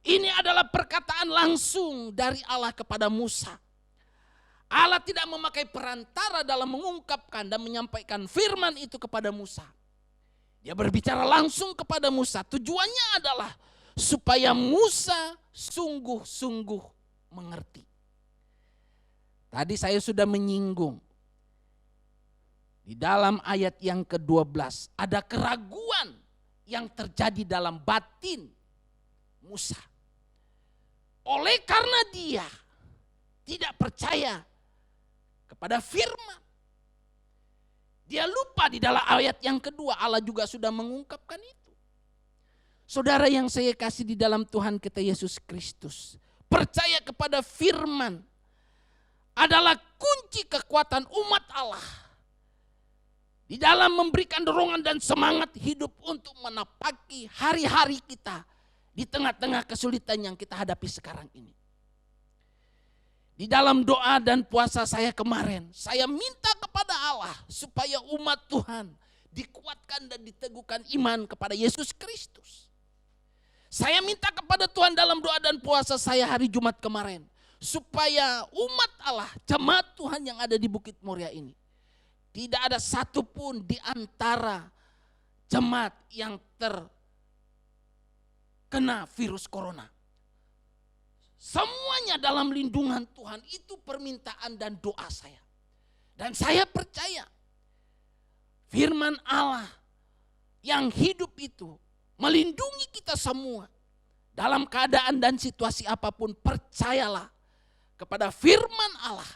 Ini adalah perkataan langsung dari Allah kepada Musa. Allah tidak memakai perantara dalam mengungkapkan dan menyampaikan firman itu kepada Musa. Dia berbicara langsung kepada Musa. Tujuannya adalah supaya Musa sungguh-sungguh mengerti. Tadi saya sudah menyinggung. Di dalam ayat yang ke-12 ada keraguan yang terjadi dalam batin Musa. Oleh karena dia tidak percaya kepada firman. Dia lupa di dalam ayat yang kedua Allah juga sudah mengungkapkan itu. Saudara yang saya kasih di dalam Tuhan kita Yesus Kristus, percaya kepada firman adalah kunci kekuatan umat Allah di dalam memberikan dorongan dan semangat hidup untuk menapaki hari-hari kita di tengah-tengah kesulitan yang kita hadapi sekarang ini. Di dalam doa dan puasa saya kemarin, saya minta kepada Allah supaya umat Tuhan dikuatkan dan diteguhkan iman kepada Yesus Kristus. Saya minta kepada Tuhan dalam doa dan puasa saya hari Jumat kemarin, supaya umat Allah, jemaat Tuhan yang ada di Bukit Muria ini, tidak ada satupun di antara jemaat yang terkena virus corona. Semuanya dalam lindungan Tuhan, itu permintaan dan doa saya. Dan saya percaya firman Allah yang hidup itu melindungi kita semua dalam keadaan dan situasi apapun. Percayalah kepada firman Allah.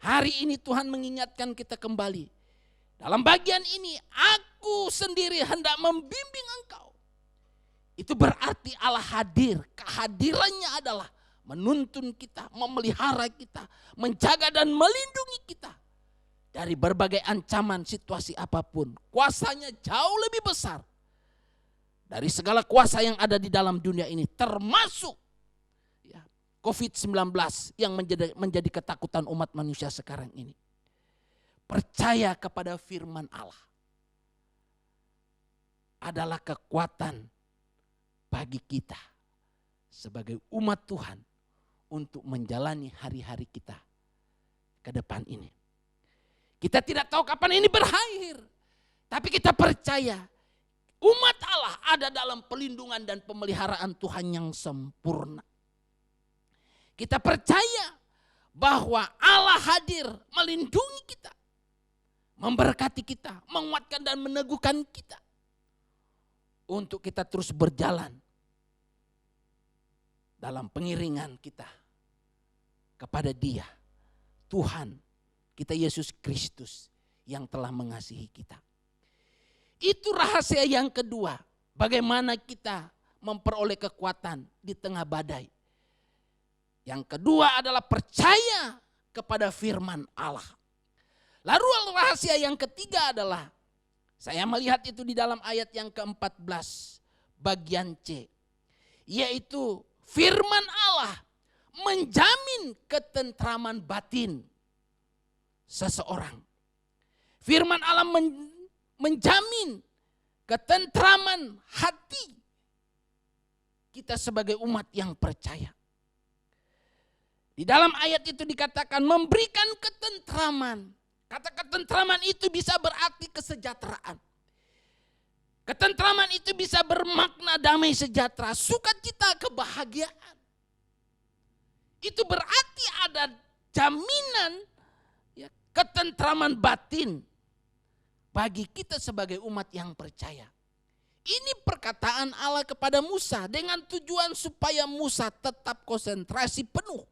Hari ini Tuhan mengingatkan kita kembali. Dalam bagian ini, aku sendiri hendak membimbing engkau. Itu berarti Allah hadir. Kehadirannya adalah menuntun kita, memelihara kita, menjaga dan melindungi kita dari berbagai ancaman situasi apapun. Kuasanya jauh lebih besar dari segala kuasa yang ada di dalam dunia ini, termasuk COVID-19 yang menjadi ketakutan umat manusia sekarang ini. Percaya kepada firman Allah adalah kekuatan bagi kita sebagai umat Tuhan untuk menjalani hari-hari kita ke depan ini. Kita tidak tahu kapan ini berakhir, tapi kita percaya umat Allah ada dalam pelindungan dan pemeliharaan Tuhan yang sempurna. Kita percaya bahwa Allah hadir melindungi kita, memberkati kita, menguatkan dan meneguhkan kita untuk kita terus berjalan dalam pengiringan kita kepada Dia, Tuhan kita Yesus Kristus yang telah mengasihi kita. Itu rahasia yang kedua, bagaimana kita memperoleh kekuatan di tengah badai. Yang kedua adalah percaya kepada firman Allah. Lalu rahasia yang ketiga adalah, saya melihat itu di dalam ayat yang ke-14 bagian C, yaitu firman Allah menjamin ketentraman batin seseorang. Firman Allah menjamin ketentraman hati kita sebagai umat yang percaya. Di dalam ayat itu dikatakan memberikan ketentraman. Kata ketentraman itu bisa berarti kesejahteraan. Ketentraman itu bisa bermakna damai sejahtera, sukacita, kebahagiaan. Itu berarti ada jaminan ketentraman batin bagi kita sebagai umat yang percaya. Ini perkataan Allah kepada Musa dengan tujuan supaya Musa tetap konsentrasi penuh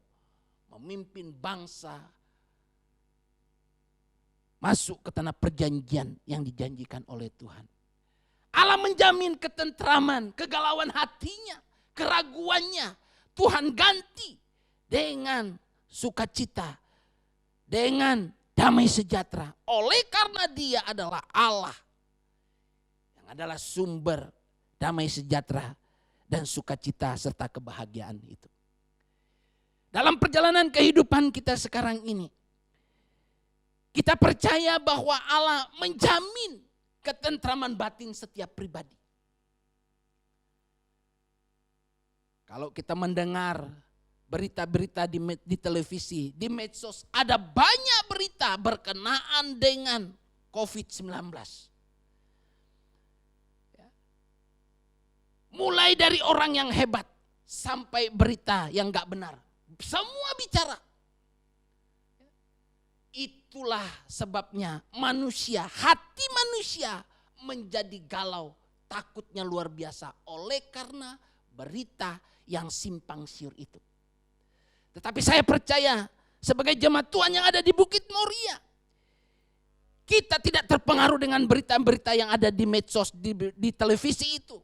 memimpin bangsa masuk ke tanah perjanjian yang dijanjikan oleh Tuhan. Allah menjamin ketentraman, kegalauan hatinya, keraguannya Tuhan ganti dengan sukacita, dengan damai sejahtera. Oleh karena Dia adalah Allah yang adalah sumber damai sejahtera dan sukacita serta kebahagiaan itu. Dalam perjalanan kehidupan kita sekarang ini, kita percaya bahwa Allah menjamin ketentraman batin setiap pribadi. Kalau kita mendengar berita-berita di televisi, di medsos, ada banyak berita berkenaan dengan COVID-19. Mulai dari orang yang hebat sampai berita yang gak benar. Semua bicara. Itulah sebabnya manusia, hati manusia menjadi galau, takutnya luar biasa oleh karena berita yang simpang siur itu. Tetapi saya percaya sebagai jemaat Tuhan yang ada di Bukit Moria, kita tidak terpengaruh dengan berita-berita yang ada di medsos, di televisi itu.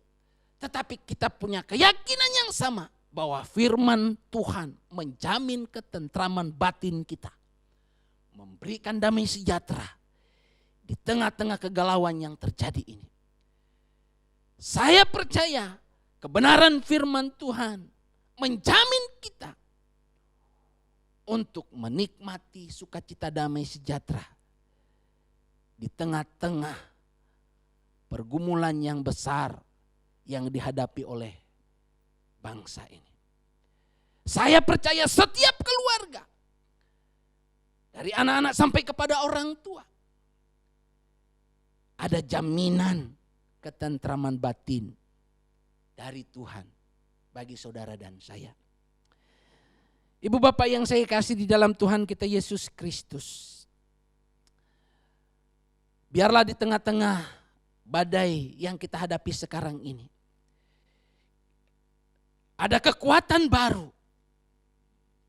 Tetapi kita punya keyakinan yang sama bahwa firman Tuhan menjamin ketentraman batin kita. Memberikan damai sejahtera di tengah-tengah kegalauan yang terjadi ini. Saya percaya kebenaran firman Tuhan menjamin kita untuk menikmati sukacita damai sejahtera di tengah-tengah pergumulan yang besar yang dihadapi oleh bangsa ini. Saya percaya setiap keluarga, dari anak-anak sampai kepada orang tua, ada jaminan ketentraman batin dari Tuhan bagi saudara dan saya. Ibu bapak yang saya kasih di dalam Tuhan kita Yesus Kristus, biarlah di tengah-tengah badai yang kita hadapi sekarang ini, ada kekuatan baru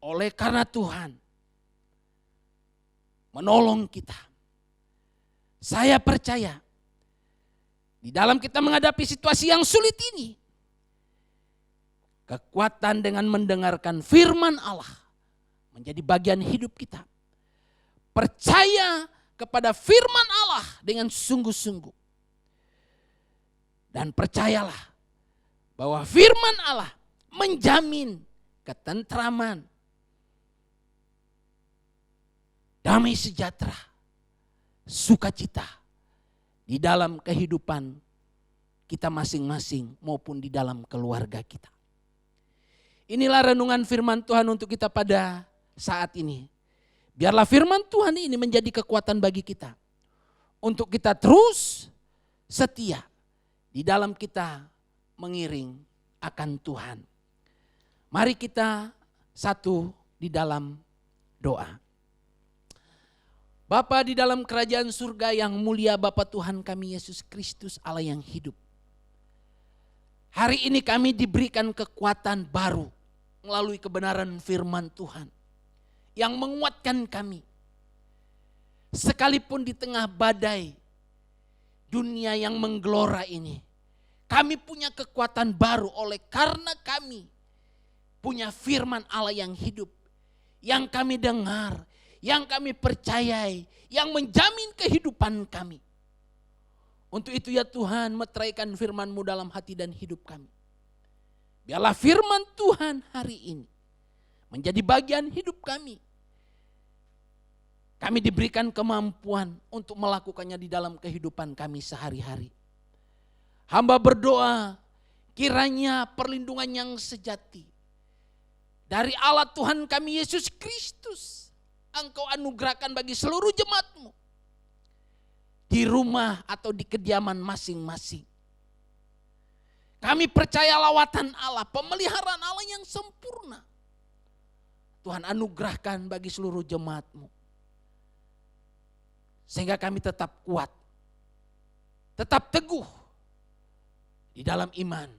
oleh karena Tuhan menolong kita. Saya percaya di dalam kita menghadapi situasi yang sulit ini, kekuatan dengan mendengarkan firman Allah menjadi bagian hidup kita. Percaya kepada firman Allah dengan sungguh-sungguh. Dan percayalah bahwa firman Allah menjamin ketentraman, damai sejahtera, sukacita di dalam kehidupan kita masing-masing maupun di dalam keluarga kita. Inilah renungan firman Tuhan untuk kita pada saat ini. Biarlah firman Tuhan ini menjadi kekuatan bagi kita untuk kita terus setia di dalam kita mengiring akan Tuhan. Mari kita satu di dalam doa. Bapa di dalam kerajaan surga yang mulia, Bapa Tuhan kami Yesus Kristus Allah yang hidup. Hari ini kami diberikan kekuatan baru melalui kebenaran firman Tuhan yang menguatkan kami. Sekalipun di tengah badai dunia yang menggelora ini, kami punya kekuatan baru oleh karena kami punya firman Allah yang hidup, yang kami dengar, yang kami percayai, yang menjamin kehidupan kami. Untuk itu ya Tuhan, meteraikan firman-Mu dalam hati dan hidup kami. Biarlah firman Tuhan hari ini menjadi bagian hidup kami. Kami diberikan kemampuan untuk melakukannya di dalam kehidupan kami sehari-hari. Hamba berdoa, kiranya perlindungan yang sejati dari Allah Tuhan kami Yesus Kristus Engkau anugerahkan bagi seluruh jemaat-Mu di rumah atau di kediaman masing-masing. Kami percaya lawatan Allah, pemeliharaan Allah yang sempurna Tuhan anugerahkan bagi seluruh jemaat-Mu. Sehingga kami tetap kuat, tetap teguh di dalam iman,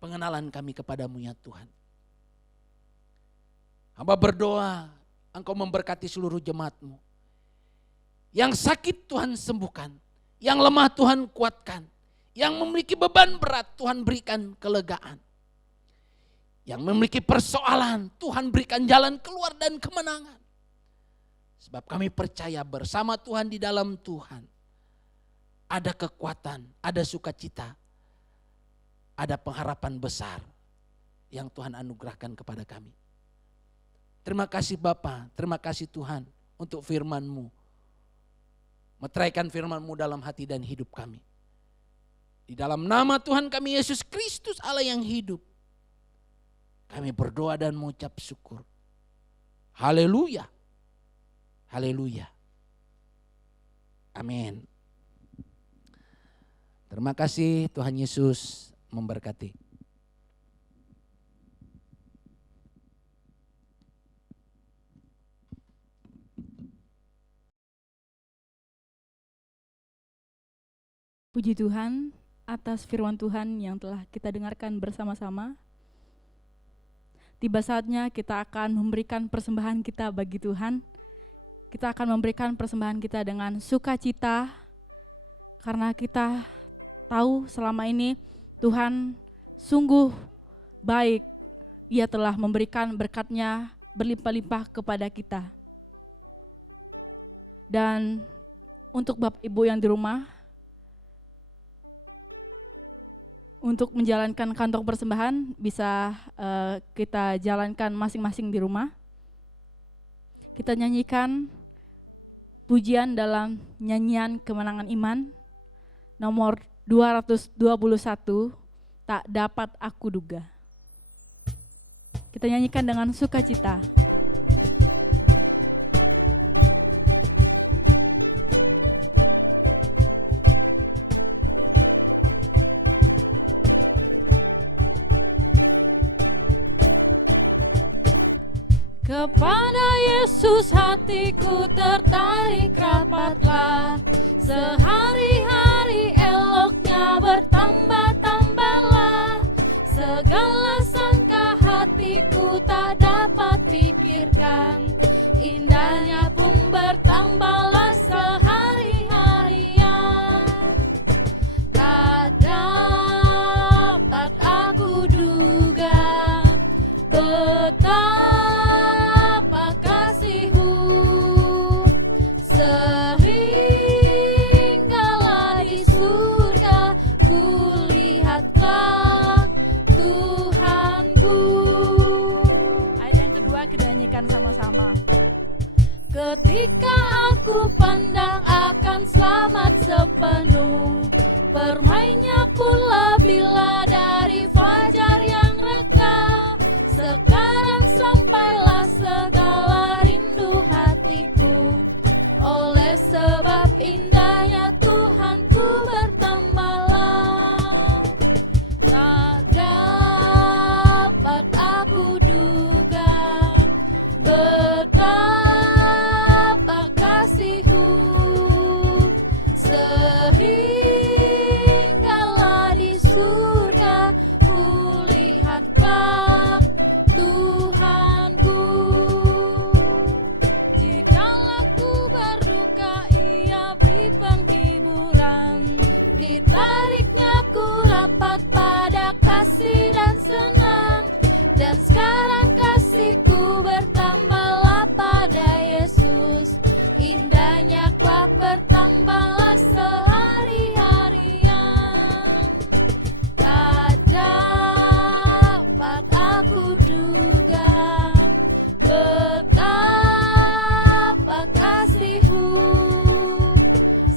pengenalan kami kepadamu ya Tuhan. Hamba berdoa, Engkau memberkati seluruh jemaat-Mu. Yang sakit Tuhan sembuhkan, yang lemah Tuhan kuatkan, yang memiliki beban berat Tuhan berikan kelegaan. Yang memiliki persoalan Tuhan berikan jalan keluar dan kemenangan. Sebab kami percaya bersama Tuhan di dalam Tuhan ada kekuatan, ada sukacita, ada pengharapan besar yang Tuhan anugerahkan kepada kami. Terima kasih Bapa, terima kasih Tuhan untuk firman-Mu. Meteraikan firman-Mu dalam hati dan hidup kami. Di dalam nama Tuhan kami Yesus Kristus Allah yang hidup. Kami berdoa dan mengucap syukur. Haleluya. Haleluya. Amin. Terima kasih, Tuhan Yesus memberkati. Puji Tuhan atas firman Tuhan yang telah kita dengarkan bersama-sama. Tiba saatnya kita akan memberikan persembahan kita bagi Tuhan. Kita akan memberikan persembahan kita dengan sukacita, karena kita tahu selama ini Tuhan sungguh baik. Ia telah memberikan berkat-Nya berlimpah-limpah kepada kita. Dan untuk Bapak Ibu yang di rumah, untuk menjalankan kantong persembahan bisa kita jalankan masing-masing di rumah. Kita nyanyikan pujian dalam nyanyian Kemenangan Iman nomor 221, Tak Dapat Aku Duga. Kita nyanyikan dengan sukacita. Kepada Yesus hatiku tertarik rapatlah, sehari-hari eloknya bertambah-tambahlah. Segala sangka hatiku tak dapat pikirkan, indahnya pun bertambahlah sehari-harian. Tak dapat aku duga betapa kasih-Mu, sehinggalah di surga kulihatlah Tuhanku. Ayat yang kedua kita nyanyikan sama-sama. Ketika aku pandang akan selamat sepenuh, permainnya pula bila dari fajar yang reka. Sekarang sampailah segala rindu hatiku, oleh sebab indahnya Tuhanku bertambahlah. Tak dapat aku duga betapa kasih-Mu, sehinggalah di surga kulihat kelak Tuhanku. Jikalau ku berduka, Ia beri penghiburan, ditariknya ku rapat pada kasih dan senang. Dan sekarang kasihku bertambahlah pada Yesus, indahnya kelak bertambahlah sehari-harian. Tak dapat aku duga betapa kasih-Mu,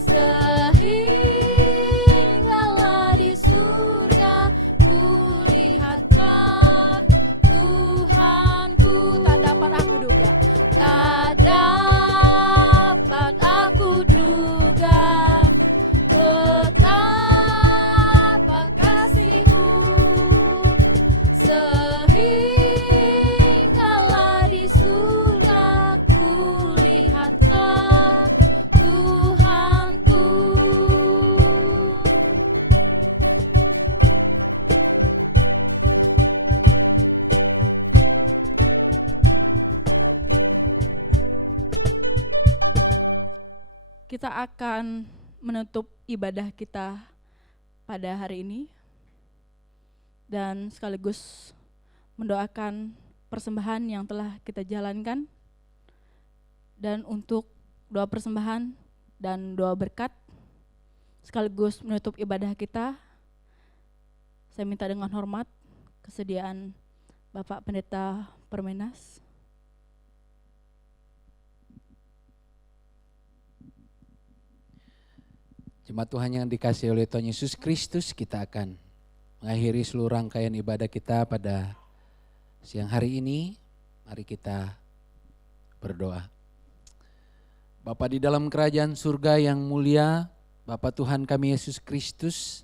sehinggalah di surga kulihat kelak Tuhanku. Tak dapat aku duga. Tak dapat aku duga betapa kasih-Mu, sehinggalah di surga kulihat kelak Tuhanku. Kita akan menutup ibadah kita pada hari ini dan sekaligus mendoakan persembahan yang telah kita jalankan. Dan untuk doa persembahan dan doa berkat sekaligus menutup ibadah kita, saya minta dengan hormat kesediaan Bapak Pendeta Permenas. Jemaat Tuhan yang dikasihi oleh Tuhan Yesus Kristus, kita akan mengakhiri seluruh rangkaian ibadah kita pada Siang hari ini mari kita berdoa. Bapa di dalam kerajaan surga yang mulia, Bapa Tuhan kami Yesus Kristus,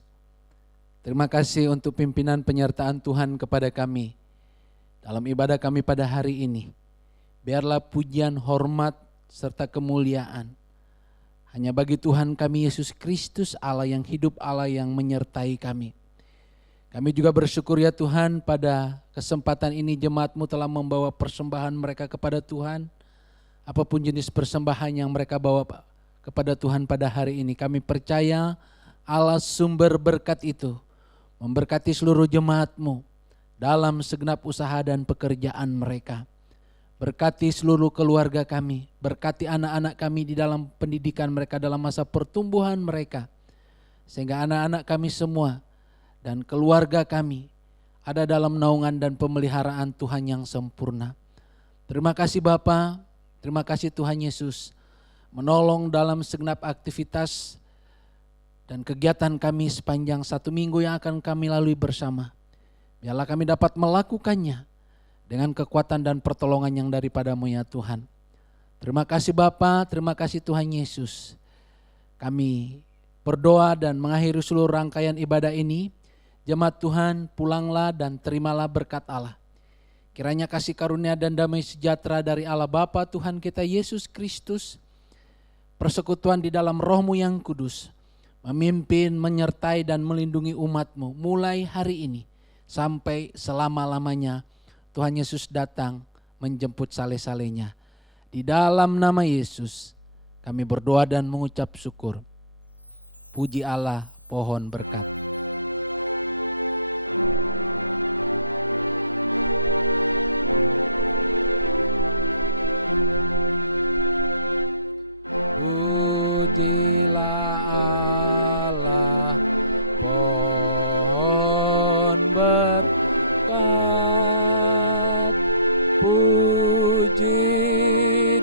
terima kasih untuk pimpinan penyertaan Tuhan kepada kami dalam ibadah kami pada hari ini. Biarlah pujian, hormat, serta kemuliaan hanya bagi Tuhan kami Yesus Kristus, Allah yang hidup, Allah yang menyertai kami. Kami juga bersyukur ya Tuhan, pada kesempatan ini jemaat-Mu telah membawa persembahan mereka kepada Tuhan. Apapun jenis persembahan yang mereka bawa kepada Tuhan pada hari ini, kami percaya Allah sumber berkat itu memberkati seluruh jemaat-Mu dalam segenap usaha dan pekerjaan mereka. Berkati seluruh keluarga kami, berkati anak-anak kami di dalam pendidikan mereka, dalam masa pertumbuhan mereka. Sehingga anak-anak kami semua dan keluarga kami ada dalam naungan dan pemeliharaan Tuhan yang sempurna. Terima kasih Bapa, terima kasih Tuhan Yesus, menolong dalam segenap aktivitas dan kegiatan kami sepanjang 1 minggu yang akan kami lalui bersama. Biarlah kami dapat melakukannya dengan kekuatan dan pertolongan yang daripada-Mu ya Tuhan. Terima kasih Bapa, terima kasih Tuhan Yesus. Kami berdoa dan mengakhiri seluruh rangkaian ibadah ini. Jemaat Tuhan, pulanglah dan terimalah berkat Allah. Kiranya kasih karunia dan damai sejahtera dari Allah Bapa Tuhan kita Yesus Kristus, persekutuan di dalam Roh-Mu yang kudus, memimpin, menyertai dan melindungi umat-Mu mulai hari ini sampai selama-lamanya. Tuhan Yesus datang menjemput sale-salenya. Di dalam nama Yesus kami berdoa dan mengucap syukur. Puji Allah, pohon berkat. Pujilah Allah, pohon berkat. Puji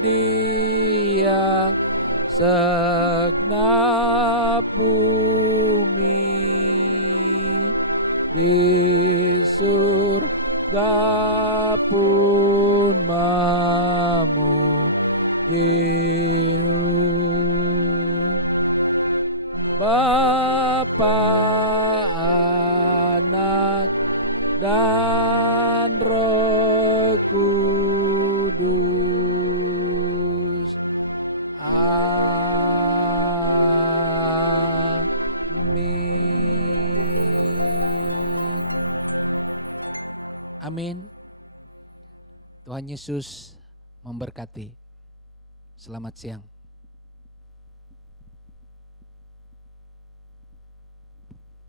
Dia segenap bumi, di surga pun memuji Bapa, Anak, dan Roh Kudus. Amin. Amin. Tuhan Yesus memberkati. Selamat siang.